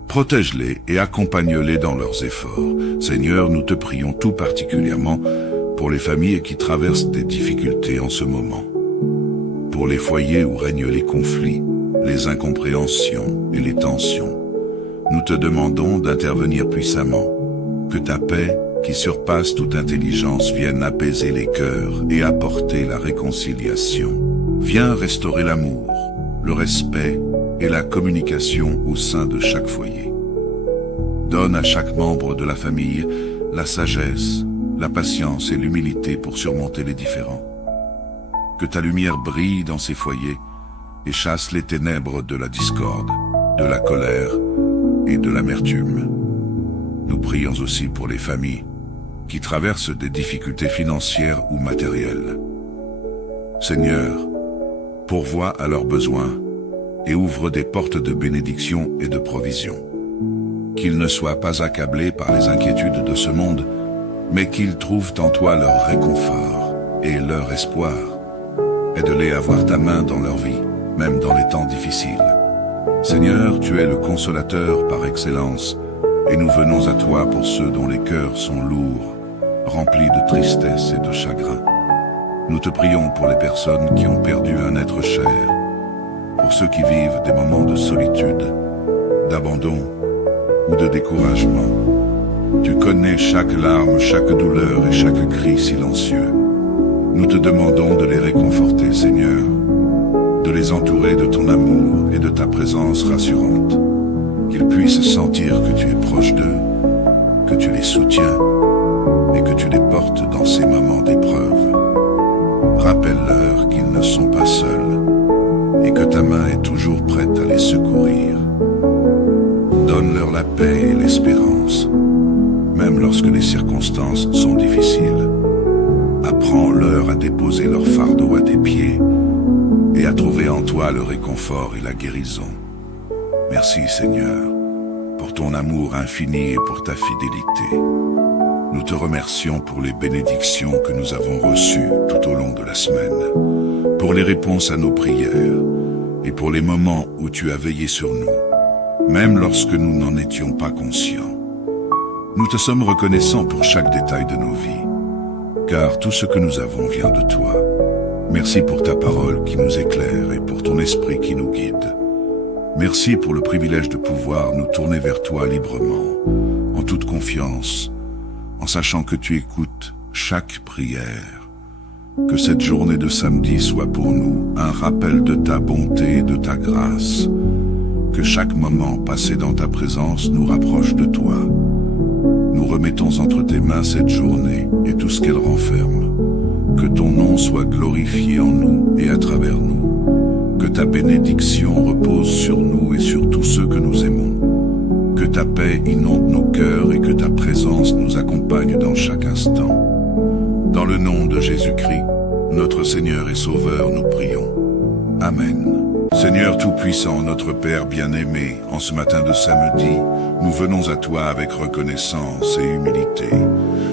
Protège-les et accompagne-les dans leurs efforts. Seigneur, nous te prions tout particulièrement pour les familles qui traversent des difficultés en ce moment. Pour les foyers où règnent les conflits, les incompréhensions et les tensions. Nous te demandons d'intervenir puissamment. Que ta paix, qui surpasse toute intelligence, vienne apaiser les cœurs et apporter la réconciliation. Viens restaurer l'amour, le respect et la communication au sein de chaque foyer. Donne à chaque membre de la famille la sagesse, la patience et l'humilité pour surmonter les différends. Que ta lumière brille dans ces foyers et chasse les ténèbres de la discorde, de la colère et de l'amertume. Nous prions aussi pour les familles qui traversent des difficultés financières ou matérielles. Seigneur, pourvois à leurs besoins et ouvre des portes de bénédiction et de provision. Qu'ils ne soient pas accablés par les inquiétudes de ce monde, mais qu'ils trouvent en toi leur réconfort et leur espoir. Aide-les à voir ta main dans leur vie, même dans les temps difficiles. Seigneur, tu es le consolateur par excellence, et nous venons à toi pour ceux dont les cœurs sont lourds, remplis de tristesse et de chagrin. Nous te prions pour les personnes qui ont perdu un être cher, pour ceux qui vivent des moments de solitude, d'abandon ou de découragement. Tu connais chaque larme, chaque douleur et chaque cri silencieux. Nous te demandons de les réconforter, Seigneur, de les entourer de ton amour et de ta présence rassurante, qu'ils puissent sentir que tu es proche d'eux, que tu les soutiens et que tu les portes dans ces moments d'épreuve. Rappelle-leur qu'ils ne sont pas seuls et que ta main est toujours prête à les secourir. Donne-leur la paix et l'espérance, même lorsque les circonstances sont difficiles. Apprends-leur à déposer leur fardeau à tes pieds et à trouver en toi le réconfort et la guérison. Merci Seigneur, pour ton amour infini et pour ta fidélité. Nous te remercions pour les bénédictions que nous avons reçues tout au long de la semaine, pour les réponses à nos prières et pour les moments où tu as veillé sur nous, même lorsque nous n'en étions pas conscients. Nous te sommes reconnaissants pour chaque détail de nos vies, car tout ce que nous avons vient de toi. Merci pour ta parole qui nous éclaire et pour ton esprit qui nous guide. Merci pour le privilège de pouvoir nous tourner vers toi librement, en toute confiance, en sachant que tu écoutes chaque prière. Que cette journée de samedi soit pour nous un rappel de ta bonté et de ta grâce. Que chaque moment passé dans ta présence nous rapproche de toi. Nous remettons entre tes mains cette journée et tout ce qu'elle renferme. Que ton nom soit glorifié en nous et à travers nous. Que ta bénédiction repose sur nous et sur tous ceux que nous aimons. Que ta paix inonde nos cœurs et que ta présence nous accompagne dans chaque instant. Dans le nom de Jésus-Christ, notre Seigneur et Sauveur, nous prions. Amen. Seigneur Tout-Puissant, notre Père bien-aimé, en ce matin de samedi, nous venons à toi avec reconnaissance et humilité.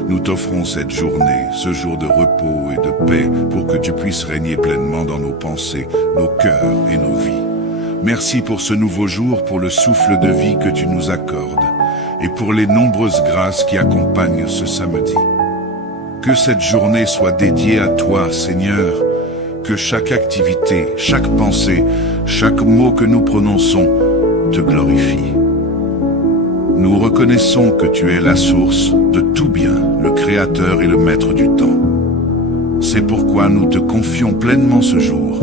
Nous t'offrons cette journée, ce jour de repos et de paix, pour que tu puisses régner pleinement dans nos pensées, nos cœurs et nos vies. Merci pour ce nouveau jour, pour le souffle de vie que tu nous accordes, et pour les nombreuses grâces qui accompagnent ce samedi. Que cette journée soit dédiée à toi, Seigneur, que chaque activité, chaque pensée, chaque mot que nous prononçons te glorifie. Nous reconnaissons que tu es la source de tout bien, le Créateur et le Maître du temps. C'est pourquoi nous te confions pleinement ce jour,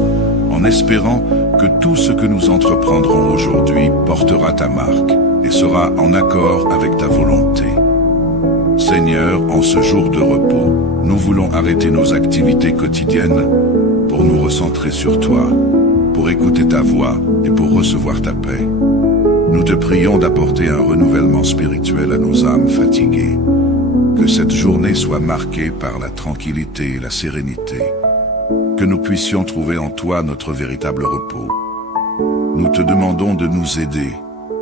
en espérant que tout ce que nous entreprendrons aujourd'hui portera ta marque et sera en accord avec ta volonté. Seigneur, en ce jour de repos, nous voulons arrêter nos activités quotidiennes pour nous recentrer sur toi, pour écouter ta voix et pour recevoir ta paix. Nous te prions d'apporter un renouvellement spirituel à nos âmes fatiguées. Que cette journée soit marquée par la tranquillité et la sérénité. Que nous puissions trouver en toi notre véritable repos. Nous te demandons de nous aider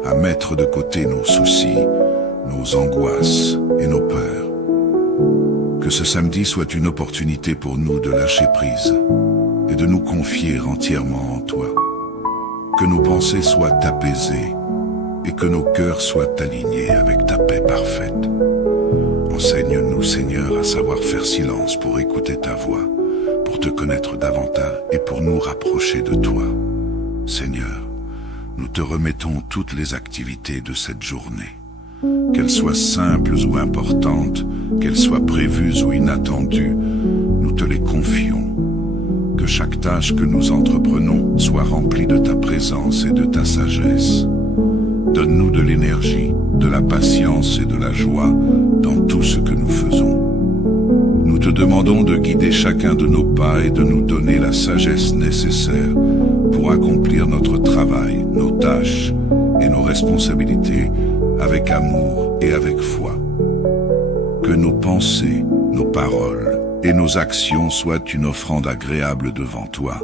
à mettre de côté nos soucis, nos angoisses et nos peurs. Que ce samedi soit une opportunité pour nous de lâcher prise et de nous confier entièrement en toi. que nos pensées soient apaisées et que nos cœurs soient alignés avec ta paix parfaite. Enseigne-nous, Seigneur, à savoir faire silence pour écouter ta voix, pour te connaître davantage et pour nous rapprocher de toi. Seigneur, nous te remettons toutes les activités de cette journée. Qu'elles soient simples ou importantes, qu'elles soient prévues ou inattendues, nous te les confions. Que chaque tâche que nous entreprenons soit remplie de ta présence et de ta sagesse. Donne-nous de l'énergie, de la patience et de la joie dans tout ce que nous faisons. Nous te demandons de guider chacun de nos pas et de nous donner la sagesse nécessaire pour accomplir notre travail, nos tâches et nos responsabilités avec amour et avec foi. Que nos pensées, nos paroles et nos actions soient une offrande agréable devant toi.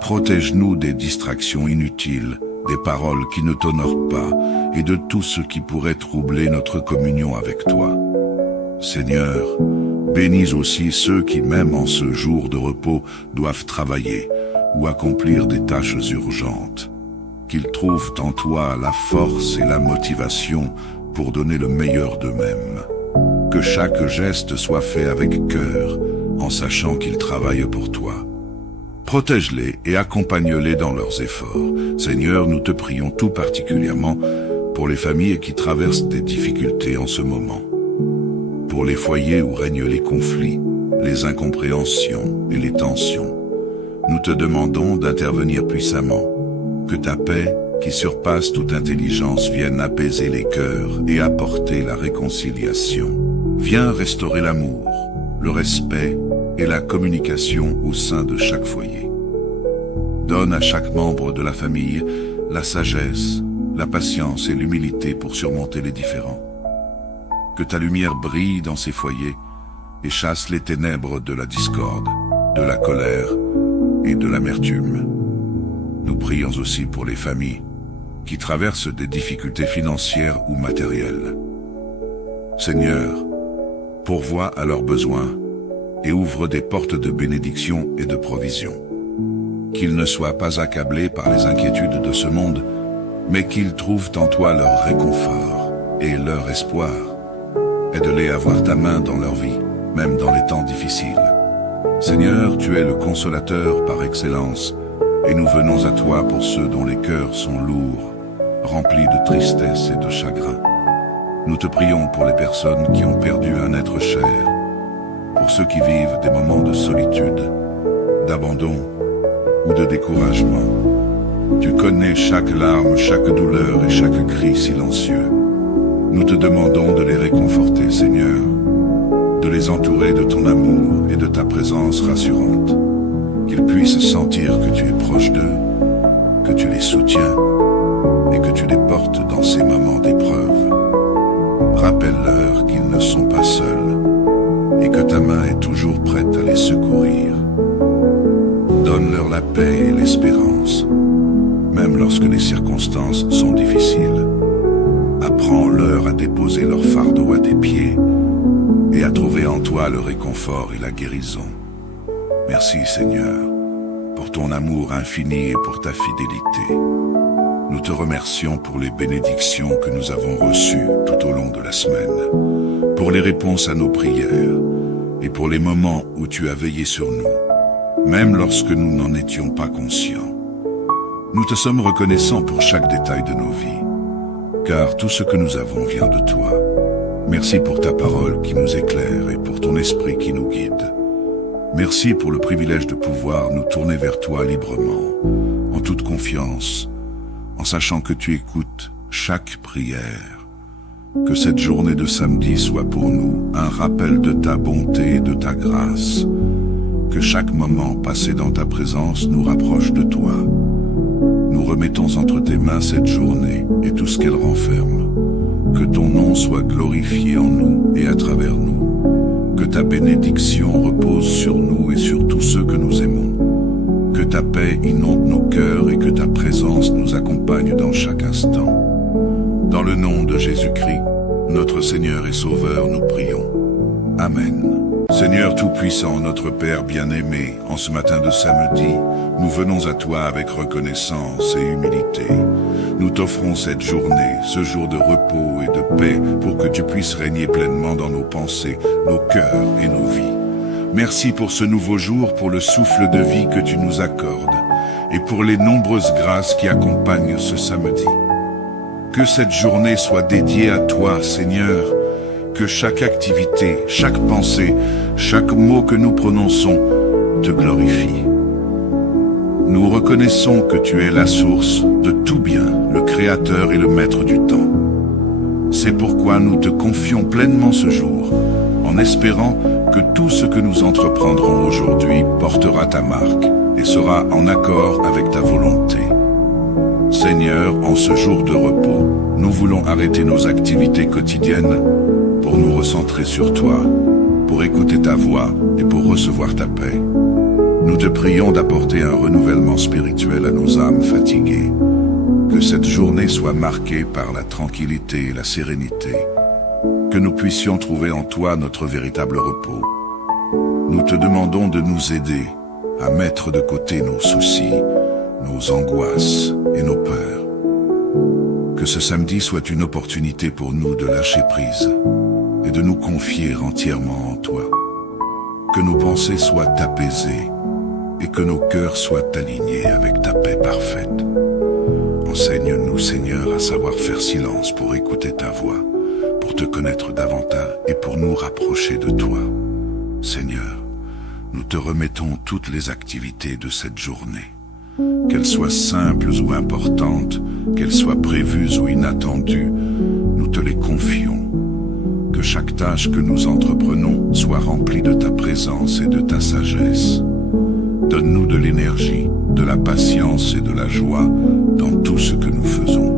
Protège-nous des distractions inutiles, des paroles qui ne t'honorent pas et de tout ce qui pourrait troubler notre communion avec toi. Seigneur, bénis aussi ceux qui, même en ce jour de repos, doivent travailler ou accomplir des tâches urgentes. Qu'ils trouvent en toi la force et la motivation pour donner le meilleur d'eux-mêmes. Que chaque geste soit fait avec cœur, en sachant qu'ils travaillent pour toi. Protège-les et accompagne-les dans leurs efforts. Seigneur, nous te prions tout particulièrement pour les familles qui traversent des difficultés en ce moment. Pour les foyers où règnent les conflits, les incompréhensions et les tensions. Nous te demandons d'intervenir puissamment. Que ta paix, qui surpasse toute intelligence, vienne apaiser les cœurs et apporter la réconciliation. Viens restaurer l'amour, le respect et la communication au sein de chaque foyer. Donne à chaque membre de la famille la sagesse, la patience et l'humilité pour surmonter les différends. Que ta lumière brille dans ces foyers et chasse les ténèbres de la discorde, de la colère et de l'amertume. Nous prions aussi pour les familles qui traversent des difficultés financières ou matérielles. Seigneur, pourvois à leurs besoins et ouvre des portes de bénédiction et de provision. Qu'ils ne soient pas accablés par les inquiétudes de ce monde, mais qu'ils trouvent en toi leur réconfort et leur espoir. Aide-les à voir ta main dans leur vie, même dans les temps difficiles. Seigneur, tu es le consolateur par excellence, et nous venons à toi pour ceux dont les cœurs sont lourds, remplis de tristesse et de chagrin. Nous te prions pour les personnes qui ont perdu un être cher, pour ceux qui vivent des moments de solitude, d'abandon ou de découragement. Tu connais chaque larme, chaque douleur et chaque cri silencieux. Nous te demandons de les réconforter, Seigneur, de les entourer de ton amour et de ta présence rassurante, qu'ils puissent sentir que tu es proche d'eux, que tu les soutiens et que tu les portes dans ces moments d'épreuve. Rappelle-leur qu'ils ne sont pas seuls et que ta main est toujours prête à les secourir. Donne-leur la paix et l'espérance, même lorsque les circonstances sont difficiles. Apprends-leur à déposer leur fardeau à tes pieds et à trouver en toi le réconfort et la guérison. Merci Seigneur, pour ton amour infini et pour ta fidélité. Nous te remercions pour les bénédictions que nous avons reçues tout au long de la semaine, pour les réponses à nos prières et pour les moments où tu as veillé sur nous, même lorsque nous n'en étions pas conscients. Nous te sommes reconnaissants pour chaque détail de nos vies, car tout ce que nous avons vient de toi. Merci pour ta parole qui nous éclaire et pour ton esprit qui nous guide. Merci pour le privilège de pouvoir nous tourner vers toi librement, en toute confiance, en sachant que tu écoutes chaque prière. Que cette journée de samedi soit pour nous un rappel de ta bonté et de ta grâce. Que chaque moment passé dans ta présence nous rapproche de toi. Nous remettons entre tes mains cette journée et tout ce qu'elle renferme. Que ton nom soit glorifié en nous et à travers nous. Que ta bénédiction repose sur nous et sur tous ceux que nous aimons. Que ta paix inonde nos cœurs et que ta présence nous accompagne dans chaque instant. Dans le nom de Jésus-Christ, notre Seigneur et Sauveur, nous prions. Amen. Seigneur Tout-Puissant, notre Père bien-aimé, en ce matin de samedi, nous venons à toi avec reconnaissance et humilité. Nous t'offrons cette journée, ce jour de repos et de paix, pour que tu puisses régner pleinement dans nos pensées, nos cœurs et nos vies. Merci pour ce nouveau jour, pour le souffle de vie que tu nous accordes, et pour les nombreuses grâces qui accompagnent ce samedi. Que cette journée soit dédiée à toi, Seigneur, que chaque activité, chaque pensée, chaque mot que nous prononçons te glorifie. Nous reconnaissons que tu es la source de tout bien, le Créateur et le Maître du temps. C'est pourquoi nous te confions pleinement ce jour, en espérant que tout ce que nous entreprendrons aujourd'hui portera ta marque et sera en accord avec ta volonté. Seigneur, en ce jour de repos, nous voulons arrêter nos activités quotidiennes pour nous recentrer sur toi, pour écouter ta voix et pour recevoir ta paix. Nous te prions d'apporter un renouvellement spirituel à nos âmes fatiguées, que cette journée soit marquée par la tranquillité et la sérénité, que nous puissions trouver en toi notre véritable repos. Nous te demandons de nous aider à mettre de côté nos soucis, nos angoisses et nos peurs. Que ce samedi soit une opportunité pour nous de lâcher prise et de nous confier entièrement en toi. Que nos pensées soient apaisées et que nos cœurs soient alignés avec ta paix parfaite. Enseigne-nous, Seigneur, à savoir faire silence pour écouter ta voix, pour te connaître davantage et pour nous rapprocher de toi. Seigneur, nous te remettons toutes les activités de cette journée. Qu'elles soient simples ou importantes, qu'elles soient prévues ou inattendues, nous te les confions. Que chaque tâche que nous entreprenons soit remplie de ta présence et de ta sagesse. Donne-nous de l'énergie, de la patience et de la joie dans tout ce que nous faisons.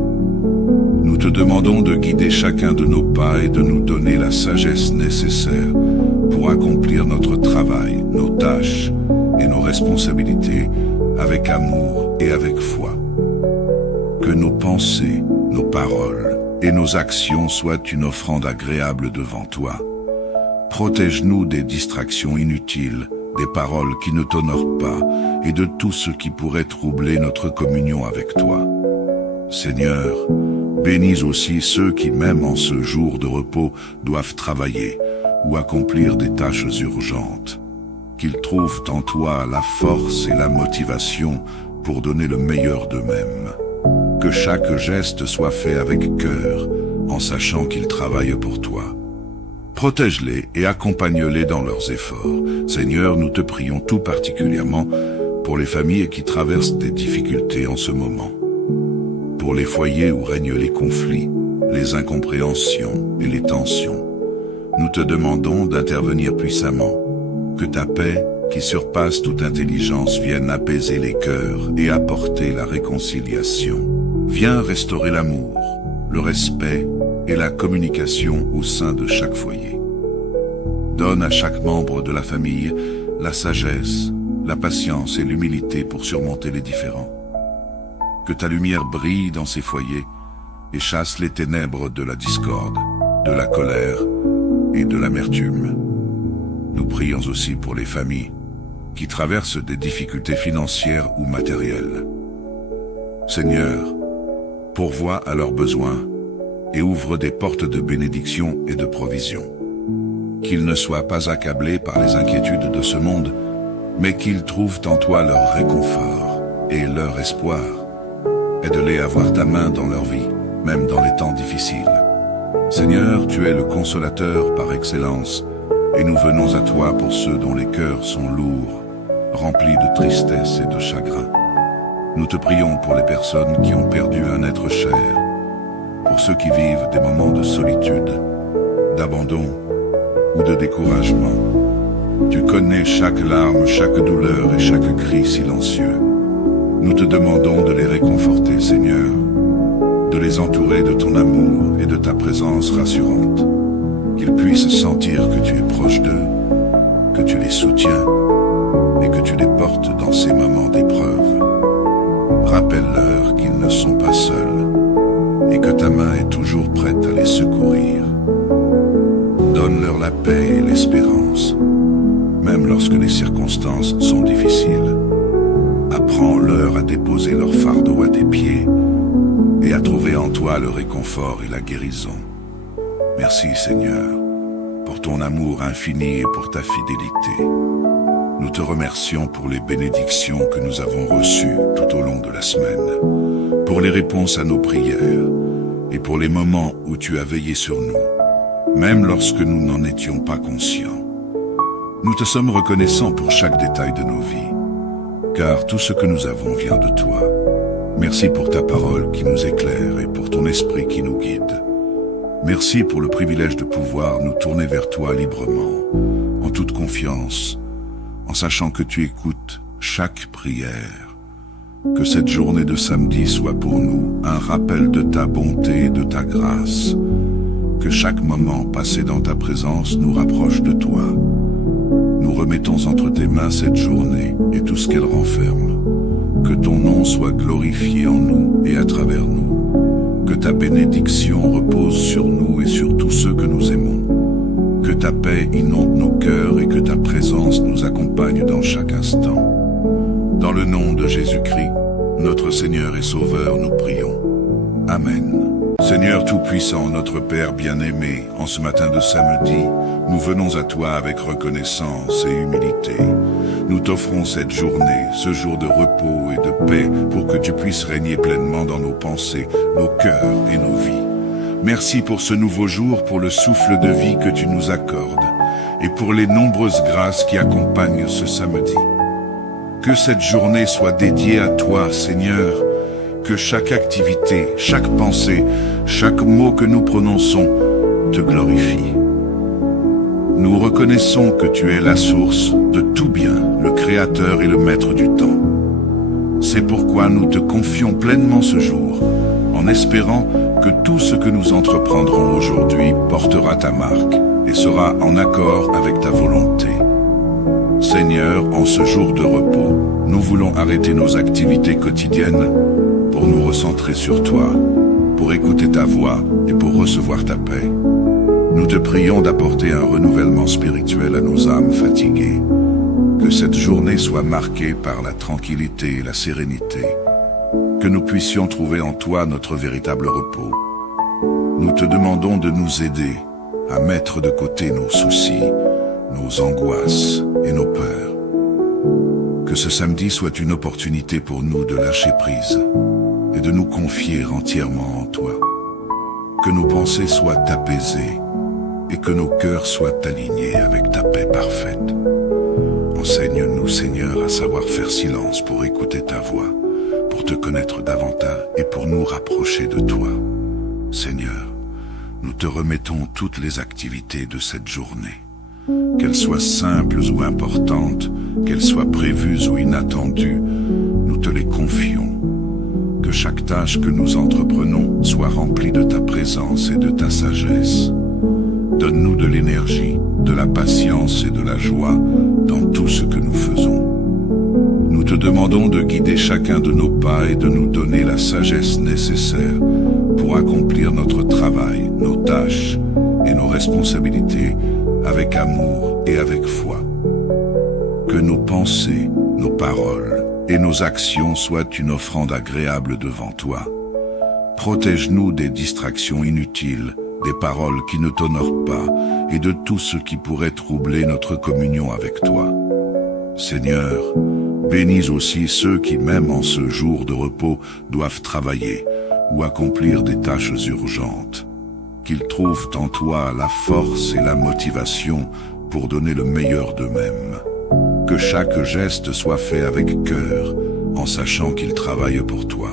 Nous te demandons de guider chacun de nos pas et de nous donner la sagesse nécessaire pour accomplir notre travail, nos tâches et nos responsabilités avec amour et avec foi. Que nos pensées, nos paroles et nos actions soient une offrande agréable devant toi. Protège-nous des distractions inutiles, des paroles qui ne t'honorent pas et de tout ce qui pourrait troubler notre communion avec toi. Seigneur, bénis aussi ceux qui, même en ce jour de repos, doivent travailler ou accomplir des tâches urgentes. Qu'ils trouvent en toi la force et la motivation pour donner le meilleur d'eux-mêmes. Que chaque geste soit fait avec cœur, en sachant qu'ils travaillent pour toi. Protège-les et accompagne-les dans leurs efforts. Seigneur, nous te prions tout particulièrement pour les familles qui traversent des difficultés en ce moment. Pour les foyers où règnent les conflits, les incompréhensions et les tensions. Nous te demandons d'intervenir puissamment. Que ta paix, qui surpasse toute intelligence, vienne apaiser les cœurs et apporter la réconciliation. Viens restaurer l'amour, le respect et la communication au sein de chaque foyer. Donne à chaque membre de la famille la sagesse, la patience et l'humilité pour surmonter les différends. Que ta lumière brille dans ces foyers et chasse les ténèbres de la discorde, de la colère et de l'amertume. Nous prions aussi pour les familles qui traversent des difficultés financières ou matérielles. Seigneur, pourvois à leurs besoins et ouvre des portes de bénédiction et de provision. Qu'ils ne soient pas accablés par les inquiétudes de ce monde, mais qu'ils trouvent en toi leur réconfort et leur espoir. Aide-les à voir ta main dans leur vie, même dans les temps difficiles. Seigneur, tu es le consolateur par excellence, et nous venons à toi pour ceux dont les cœurs sont lourds, remplis de tristesse et de chagrin. Nous te prions pour les personnes qui ont perdu un être cher, pour ceux qui vivent des moments de solitude, d'abandon ou de découragement. Tu connais chaque larme, chaque douleur et chaque cri silencieux. Nous te demandons de les réconforter, Seigneur, de les entourer de ton amour et de ta présence rassurante. Qu'ils puissent sentir que tu es proche d'eux, que tu les soutiens et que tu les portes dans ces moments d'épreuve. Rappelle-leur qu'ils ne sont pas seuls et que ta main est toujours prête à les secourir. Donne-leur la paix et l'espérance même lorsque les circonstances sont difficiles. Apprends-leur à déposer leur fardeau à tes pieds et à trouver en toi le réconfort et la guérison. Merci Seigneur, pour ton amour infini et pour ta fidélité. Nous te remercions pour les bénédictions que nous avons reçues tout au long de la semaine, pour les réponses à nos prières et pour les moments où tu as veillé sur nous, même lorsque nous n'en étions pas conscients. Nous te sommes reconnaissants pour chaque détail de nos vies, car tout ce que nous avons vient de toi. Merci pour ta parole qui nous éclaire et pour ton esprit qui nous guide. Merci pour le privilège de pouvoir nous tourner vers toi librement, en toute confiance, en sachant que tu écoutes chaque prière. Que cette journée de samedi soit pour nous un rappel de ta bonté et de ta grâce. Que chaque moment passé dans ta présence nous rapproche de toi. Nous remettons entre tes mains cette journée et tout ce qu'elle renferme. Que ton nom soit glorifié en nous et à travers nous. Que ta bénédiction repose sur nous et sur tous ceux que nous aimons. Que ta paix inonde nos cœurs et que ta présence nous accompagne dans chaque instant. Dans le nom de Jésus-Christ, notre Seigneur et Sauveur, nous prions. Amen. Seigneur Tout-Puissant, notre Père bien-aimé, en ce matin de samedi, nous venons à toi avec reconnaissance et humilité. Nous t'offrons cette journée, ce jour de repos et de paix, pour que tu puisses régner pleinement dans nos pensées, nos cœurs et nos vies. Merci pour ce nouveau jour, pour le souffle de vie que tu nous accordes, et pour les nombreuses grâces qui accompagnent ce samedi. Que cette journée soit dédiée à toi, Seigneur, que chaque activité, chaque pensée, chaque mot que nous prononçons te glorifie. Nous reconnaissons que tu es la source de tout bien, le Créateur et le Maître du temps. C'est pourquoi nous te confions pleinement ce jour, en espérant que tout ce que nous entreprendrons aujourd'hui portera ta marque et sera en accord avec ta volonté. Seigneur, en ce jour de repos, nous voulons arrêter nos activités quotidiennes pour nous recentrer sur toi, pour écouter ta voix et pour recevoir ta paix. Nous te prions d'apporter un renouvellement spirituel à nos âmes fatiguées. Que cette journée soit marquée par la tranquillité et la sérénité. Que nous puissions trouver en toi notre véritable repos. Nous te demandons de nous aider à mettre de côté nos soucis, nos angoisses et nos peurs. Que ce samedi soit une opportunité pour nous de lâcher prise et de nous confier entièrement en toi. Que nos pensées soient apaisées et que nos cœurs soient alignés avec ta paix parfaite. Enseigne-nous, Seigneur, à savoir faire silence pour écouter ta voix, pour te connaître davantage et pour nous rapprocher de toi. Seigneur, nous te remettons toutes les activités de cette journée. Qu'elles soient simples ou importantes, qu'elles soient prévues ou inattendues, nous te les confions. Que chaque tâche que nous entreprenons soit remplie de ta présence et de ta sagesse. Donne-nous de l'énergie, de la patience et de la joie dans tout ce que nous faisons. Nous te demandons de guider chacun de nos pas et de nous donner la sagesse nécessaire pour accomplir notre travail, nos tâches et nos responsabilités avec amour et avec foi. Que nos pensées, nos paroles et nos actions soient une offrande agréable devant toi. Protège-nous des distractions inutiles, des paroles qui ne t'honorent pas et de tout ce qui pourrait troubler notre communion avec toi. Seigneur, bénis aussi ceux qui, même en ce jour de repos, doivent travailler ou accomplir des tâches urgentes. Qu'ils trouvent en toi la force et la motivation pour donner le meilleur d'eux-mêmes. Que chaque geste soit fait avec cœur, en sachant qu'ils travaillent pour toi.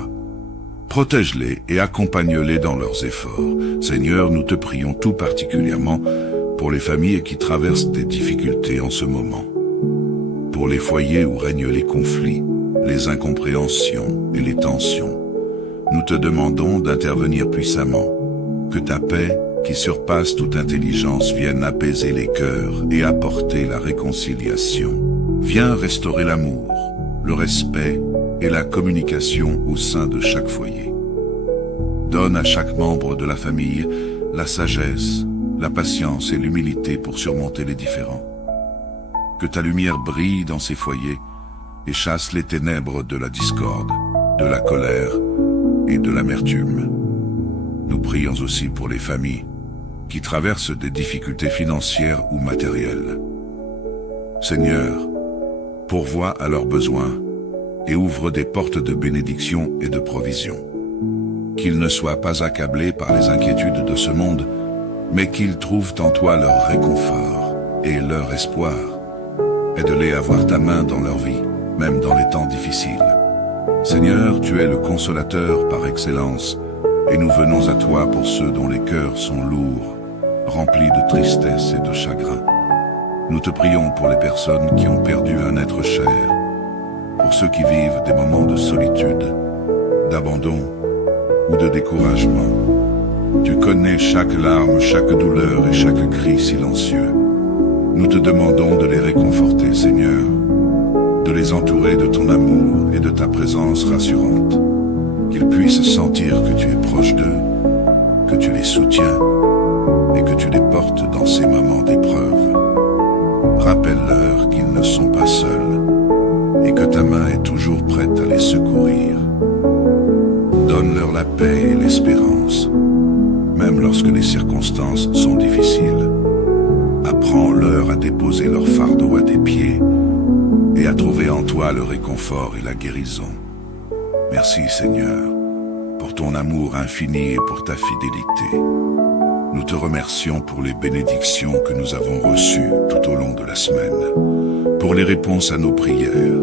Protège-les et accompagne-les dans leurs efforts. Seigneur, nous te prions tout particulièrement pour les familles qui traversent des difficultés en ce moment. Pour les foyers où règnent les conflits, les incompréhensions et les tensions. Nous te demandons d'intervenir puissamment. Que ta paix, qui surpasse toute intelligence, vienne apaiser les cœurs et apporter la réconciliation. Viens restaurer l'amour, le respect et la communication au sein de chaque foyer. Donne à chaque membre de la famille la sagesse, la patience et l'humilité pour surmonter les différends. que ta lumière brille dans ces foyers et chasse les ténèbres de la discorde, de la colère et de l'amertume. Nous prions aussi pour les familles qui traversent des difficultés financières ou matérielles. Seigneur, pourvois à leurs besoins et ouvre des portes de bénédiction et de provision. Qu'ils ne soient pas accablés par les inquiétudes de ce monde, mais qu'ils trouvent en toi leur réconfort et leur espoir. Aide-les à voir ta main dans leur vie, même dans les temps difficiles. Seigneur, tu es le consolateur par excellence, et nous venons à toi pour ceux dont les cœurs sont lourds, remplis de tristesse et de chagrin. Nous te prions pour les personnes qui ont perdu un être cher, pour ceux qui vivent des moments de solitude, d'abandon ou de découragement. Tu connais chaque larme, chaque douleur et chaque cri silencieux. Nous te demandons de les réconforter, Seigneur, de les entourer de ton amour et de ta présence rassurante, qu'ils puissent sentir que tu es proche d'eux, que tu les soutiens et que tu les portes dans ces moments d'épreuve. Rappelle-leur qu'ils ne sont pas seuls et que ta main est toujours prête à les secourir. Donne-leur la paix et l'espérance, même lorsque les circonstances sont difficiles. Apprends-leur à déposer leur fardeau à tes pieds et à trouver en toi le réconfort et la guérison. Merci Seigneur, pour ton amour infini et pour ta fidélité. Nous te remercions pour les bénédictions que nous avons reçues tout au long de la semaine, pour les réponses à nos prières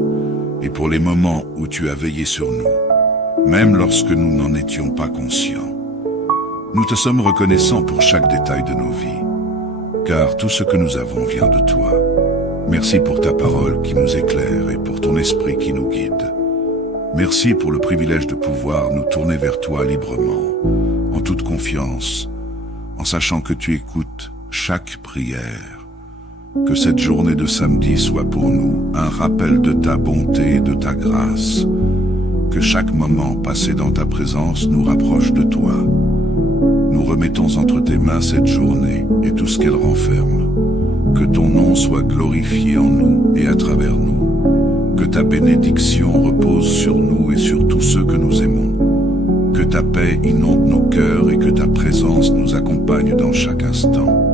et pour les moments où tu as veillé sur nous, même lorsque nous n'en étions pas conscients. Nous te sommes reconnaissants pour chaque détail de nos vies, car tout ce que nous avons vient de toi. Merci pour ta parole qui nous éclaire et pour ton esprit qui nous guide. Merci pour le privilège de pouvoir nous tourner vers toi librement, en toute confiance, en sachant que tu écoutes chaque prière. Que cette journée de samedi soit pour nous un rappel de ta bonté et de ta grâce. Que chaque moment passé dans ta présence nous rapproche de toi. Nous remettons entre tes mains cette journée et tout ce qu'elle renferme. Que ton nom soit glorifié en nous et à travers nous. Que ta bénédiction repose sur nous et sur tous ceux que nous aimons. Que ta paix inonde nos cœurs et que ta présence nous accompagne dans chaque instant.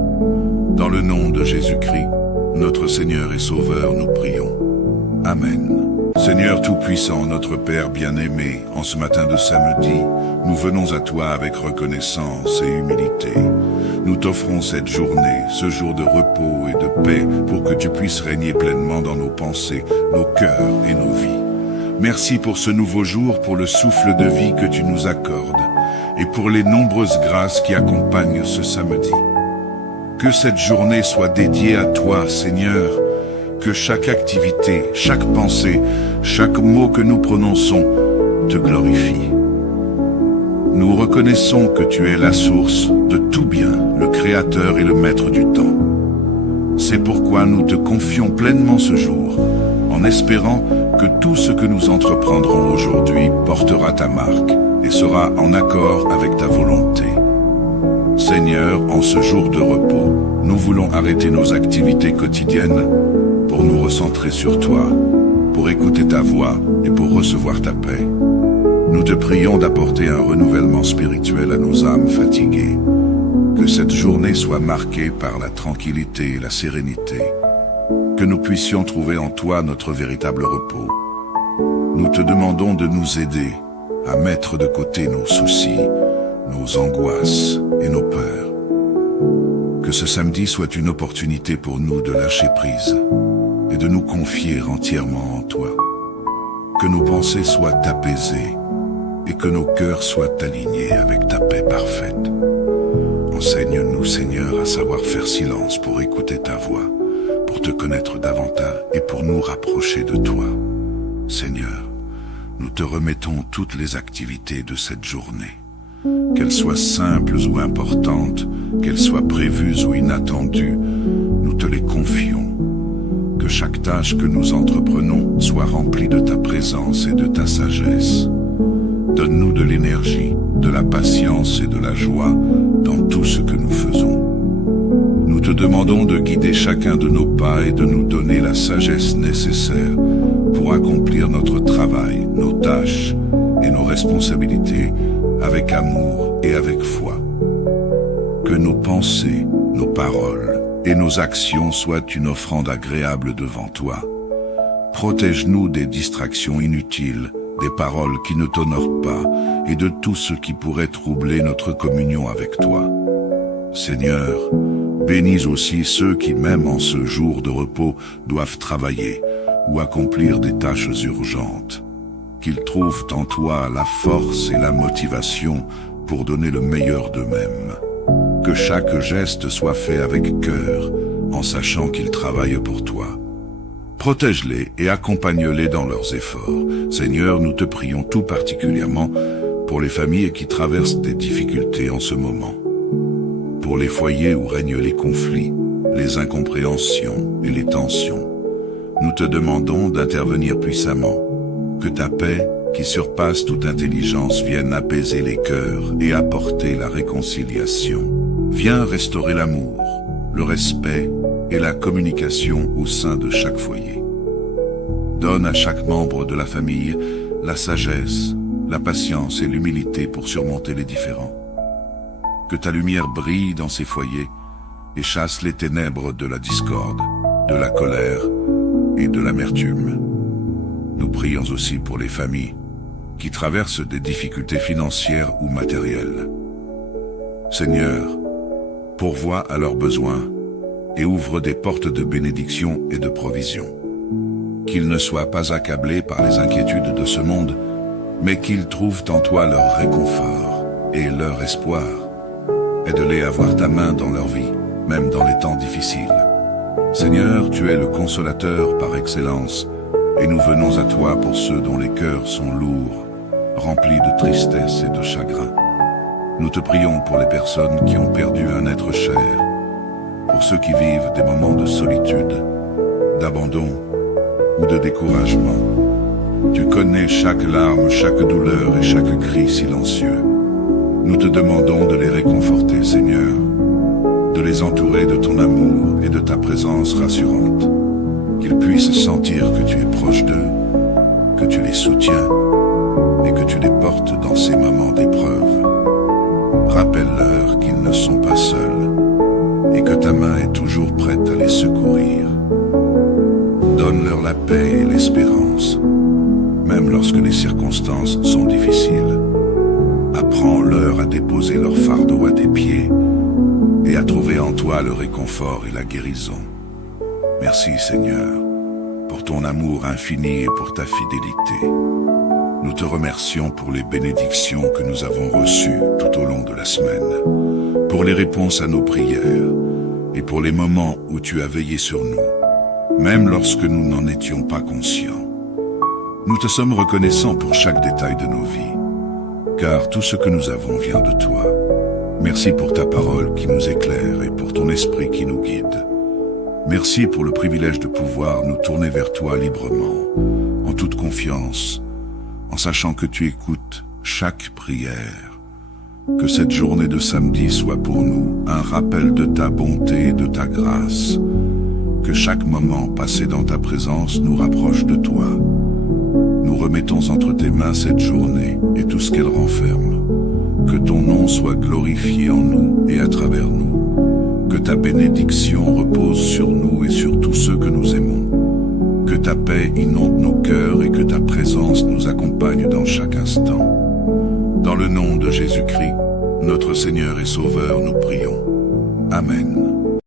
Dans le nom de Jésus-Christ, notre Seigneur et Sauveur, nous prions. Amen. Seigneur Tout-Puissant, notre Père bien-aimé, en ce matin de samedi, nous venons à toi avec reconnaissance et humilité. Nous t'offrons cette journée, ce jour de repos et de paix, pour que tu puisses régner pleinement dans nos pensées, nos cœurs et nos vies. Merci pour ce nouveau jour, pour le souffle de vie que tu nous accordes, et pour les nombreuses grâces qui accompagnent ce samedi. Que cette journée soit dédiée à toi, Seigneur, que chaque activité, chaque pensée, chaque mot que nous prononçons te glorifie. Nous reconnaissons que tu es la source de tout bien, le Créateur et le Maître du temps. C'est pourquoi nous te confions pleinement ce jour, en espérant que tout ce que nous entreprendrons aujourd'hui portera ta marque et sera en accord avec ta volonté. Seigneur, en ce jour de repos, nous voulons arrêter nos activités quotidiennes pour nous recentrer sur toi, pour écouter ta voix et pour recevoir ta paix. Nous te prions d'apporter un renouvellement spirituel à nos âmes fatiguées. Que cette journée soit marquée par la tranquillité et la sérénité. Que nous puissions trouver en toi notre véritable repos. Nous te demandons de nous aider à mettre de côté nos soucis, nos angoisses et nos peurs. Que ce samedi soit une opportunité pour nous de lâcher prise et de nous confier entièrement en toi. Que nos pensées soient apaisées et que nos cœurs soient alignés avec ta paix parfaite. Enseigne-nous, Seigneur, à savoir faire silence pour écouter ta voix, pour te connaître davantage et pour nous rapprocher de toi. Seigneur, nous te remettons toutes les activités de cette journée. Qu'elles soient simples ou importantes, qu'elles soient prévues ou inattendues, nous te les confions. Que chaque tâche que nous entreprenons soit remplie de ta présence et de ta sagesse. Donne-nous de l'énergie, de la patience et de la joie dans tout ce que nous faisons. Nous te demandons de guider chacun de nos pas et de nous donner la sagesse nécessaire pour accomplir notre travail, nos tâches et nos responsabilités avec amour et avec foi. Que nos pensées, nos paroles et nos actions soient une offrande agréable devant toi. Protège-nous des distractions inutiles, des paroles qui ne t'honorent pas et de tout ce qui pourrait troubler notre communion avec toi. Seigneur, bénis aussi ceux qui, même en ce jour de repos, doivent travailler ou accomplir des tâches urgentes. Qu'ils trouvent en toi la force et la motivation pour donner le meilleur d'eux-mêmes. Que chaque geste soit fait avec cœur, en sachant qu'ils travaillent pour toi. Protège-les et accompagne-les dans leurs efforts. Seigneur, nous te prions tout particulièrement pour les familles qui traversent des difficultés en ce moment. Pour les foyers où règnent les conflits, les incompréhensions et les tensions. Nous te demandons d'intervenir puissamment. Que ta paix, qui surpasse toute intelligence, vienne apaiser les cœurs et apporter la réconciliation. Viens restaurer l'amour, le respect et la communication au sein de chaque foyer. Donne à chaque membre de la famille la sagesse, la patience et l'humilité pour surmonter les différends. Que ta lumière brille dans ces foyers et chasse les ténèbres de la discorde, de la colère et de l'amertume. Nous prions aussi pour les familles qui traversent des difficultés financières ou matérielles. Seigneur, pourvois à leurs besoins et ouvre des portes de bénédiction et de provision. Qu'ils ne soient pas accablés par les inquiétudes de ce monde, mais qu'ils trouvent en toi leur réconfort et leur espoir. Aide-les à voir ta main dans leur vie, même dans les temps difficiles. Seigneur, tu es le consolateur par excellence, et nous venons à toi pour ceux dont les cœurs sont lourds, remplis de tristesse et de chagrin. Nous te prions pour les personnes qui ont perdu un être cher, pour ceux qui vivent des moments de solitude, d'abandon ou de découragement. Tu connais chaque larme, chaque douleur et chaque cri silencieux. Nous te demandons de les réconforter, Seigneur, de les entourer de ton amour et de ta présence rassurante, qu'ils puissent sentir que tu es proche d'eux, que tu les soutiens et que tu les portes dans ces moments d'épreuve. Rappelle-leur qu'ils ne sont pas seuls et que ta main est toujours prête à les secourir. Donne-leur la paix et l'espérance, même lorsque les circonstances sont difficiles. Apprends-leur à déposer leur fardeau à tes pieds et à trouver en toi le réconfort et la guérison. Merci Seigneur, pour ton amour infini et pour ta fidélité. Nous te remercions pour les bénédictions que nous avons reçues tout au long de la semaine, pour les réponses à nos prières et pour les moments où tu as veillé sur nous, même lorsque nous n'en étions pas conscients. Nous te sommes reconnaissants pour chaque détail de nos vies, car tout ce que nous avons vient de toi. Merci pour ta parole qui nous éclaire et pour ton esprit qui nous guide. Merci pour le privilège de pouvoir nous tourner vers toi librement, en toute confiance, en sachant que tu écoutes chaque prière. Que cette journée de samedi soit pour nous un rappel de ta bonté et de ta grâce. Que chaque moment passé dans ta présence nous rapproche de toi. Nous remettons entre tes mains cette journée et tout ce qu'elle renferme. Que ton nom soit glorifié en nous et à travers nous. Que ta bénédiction repose sur nous et sur tous ceux que nous aimons. Que ta paix inonde nos cœurs et que ta présence nous accompagne dans chaque instant. Dans le nom de Jésus-Christ, notre Seigneur et Sauveur, nous prions. Amen.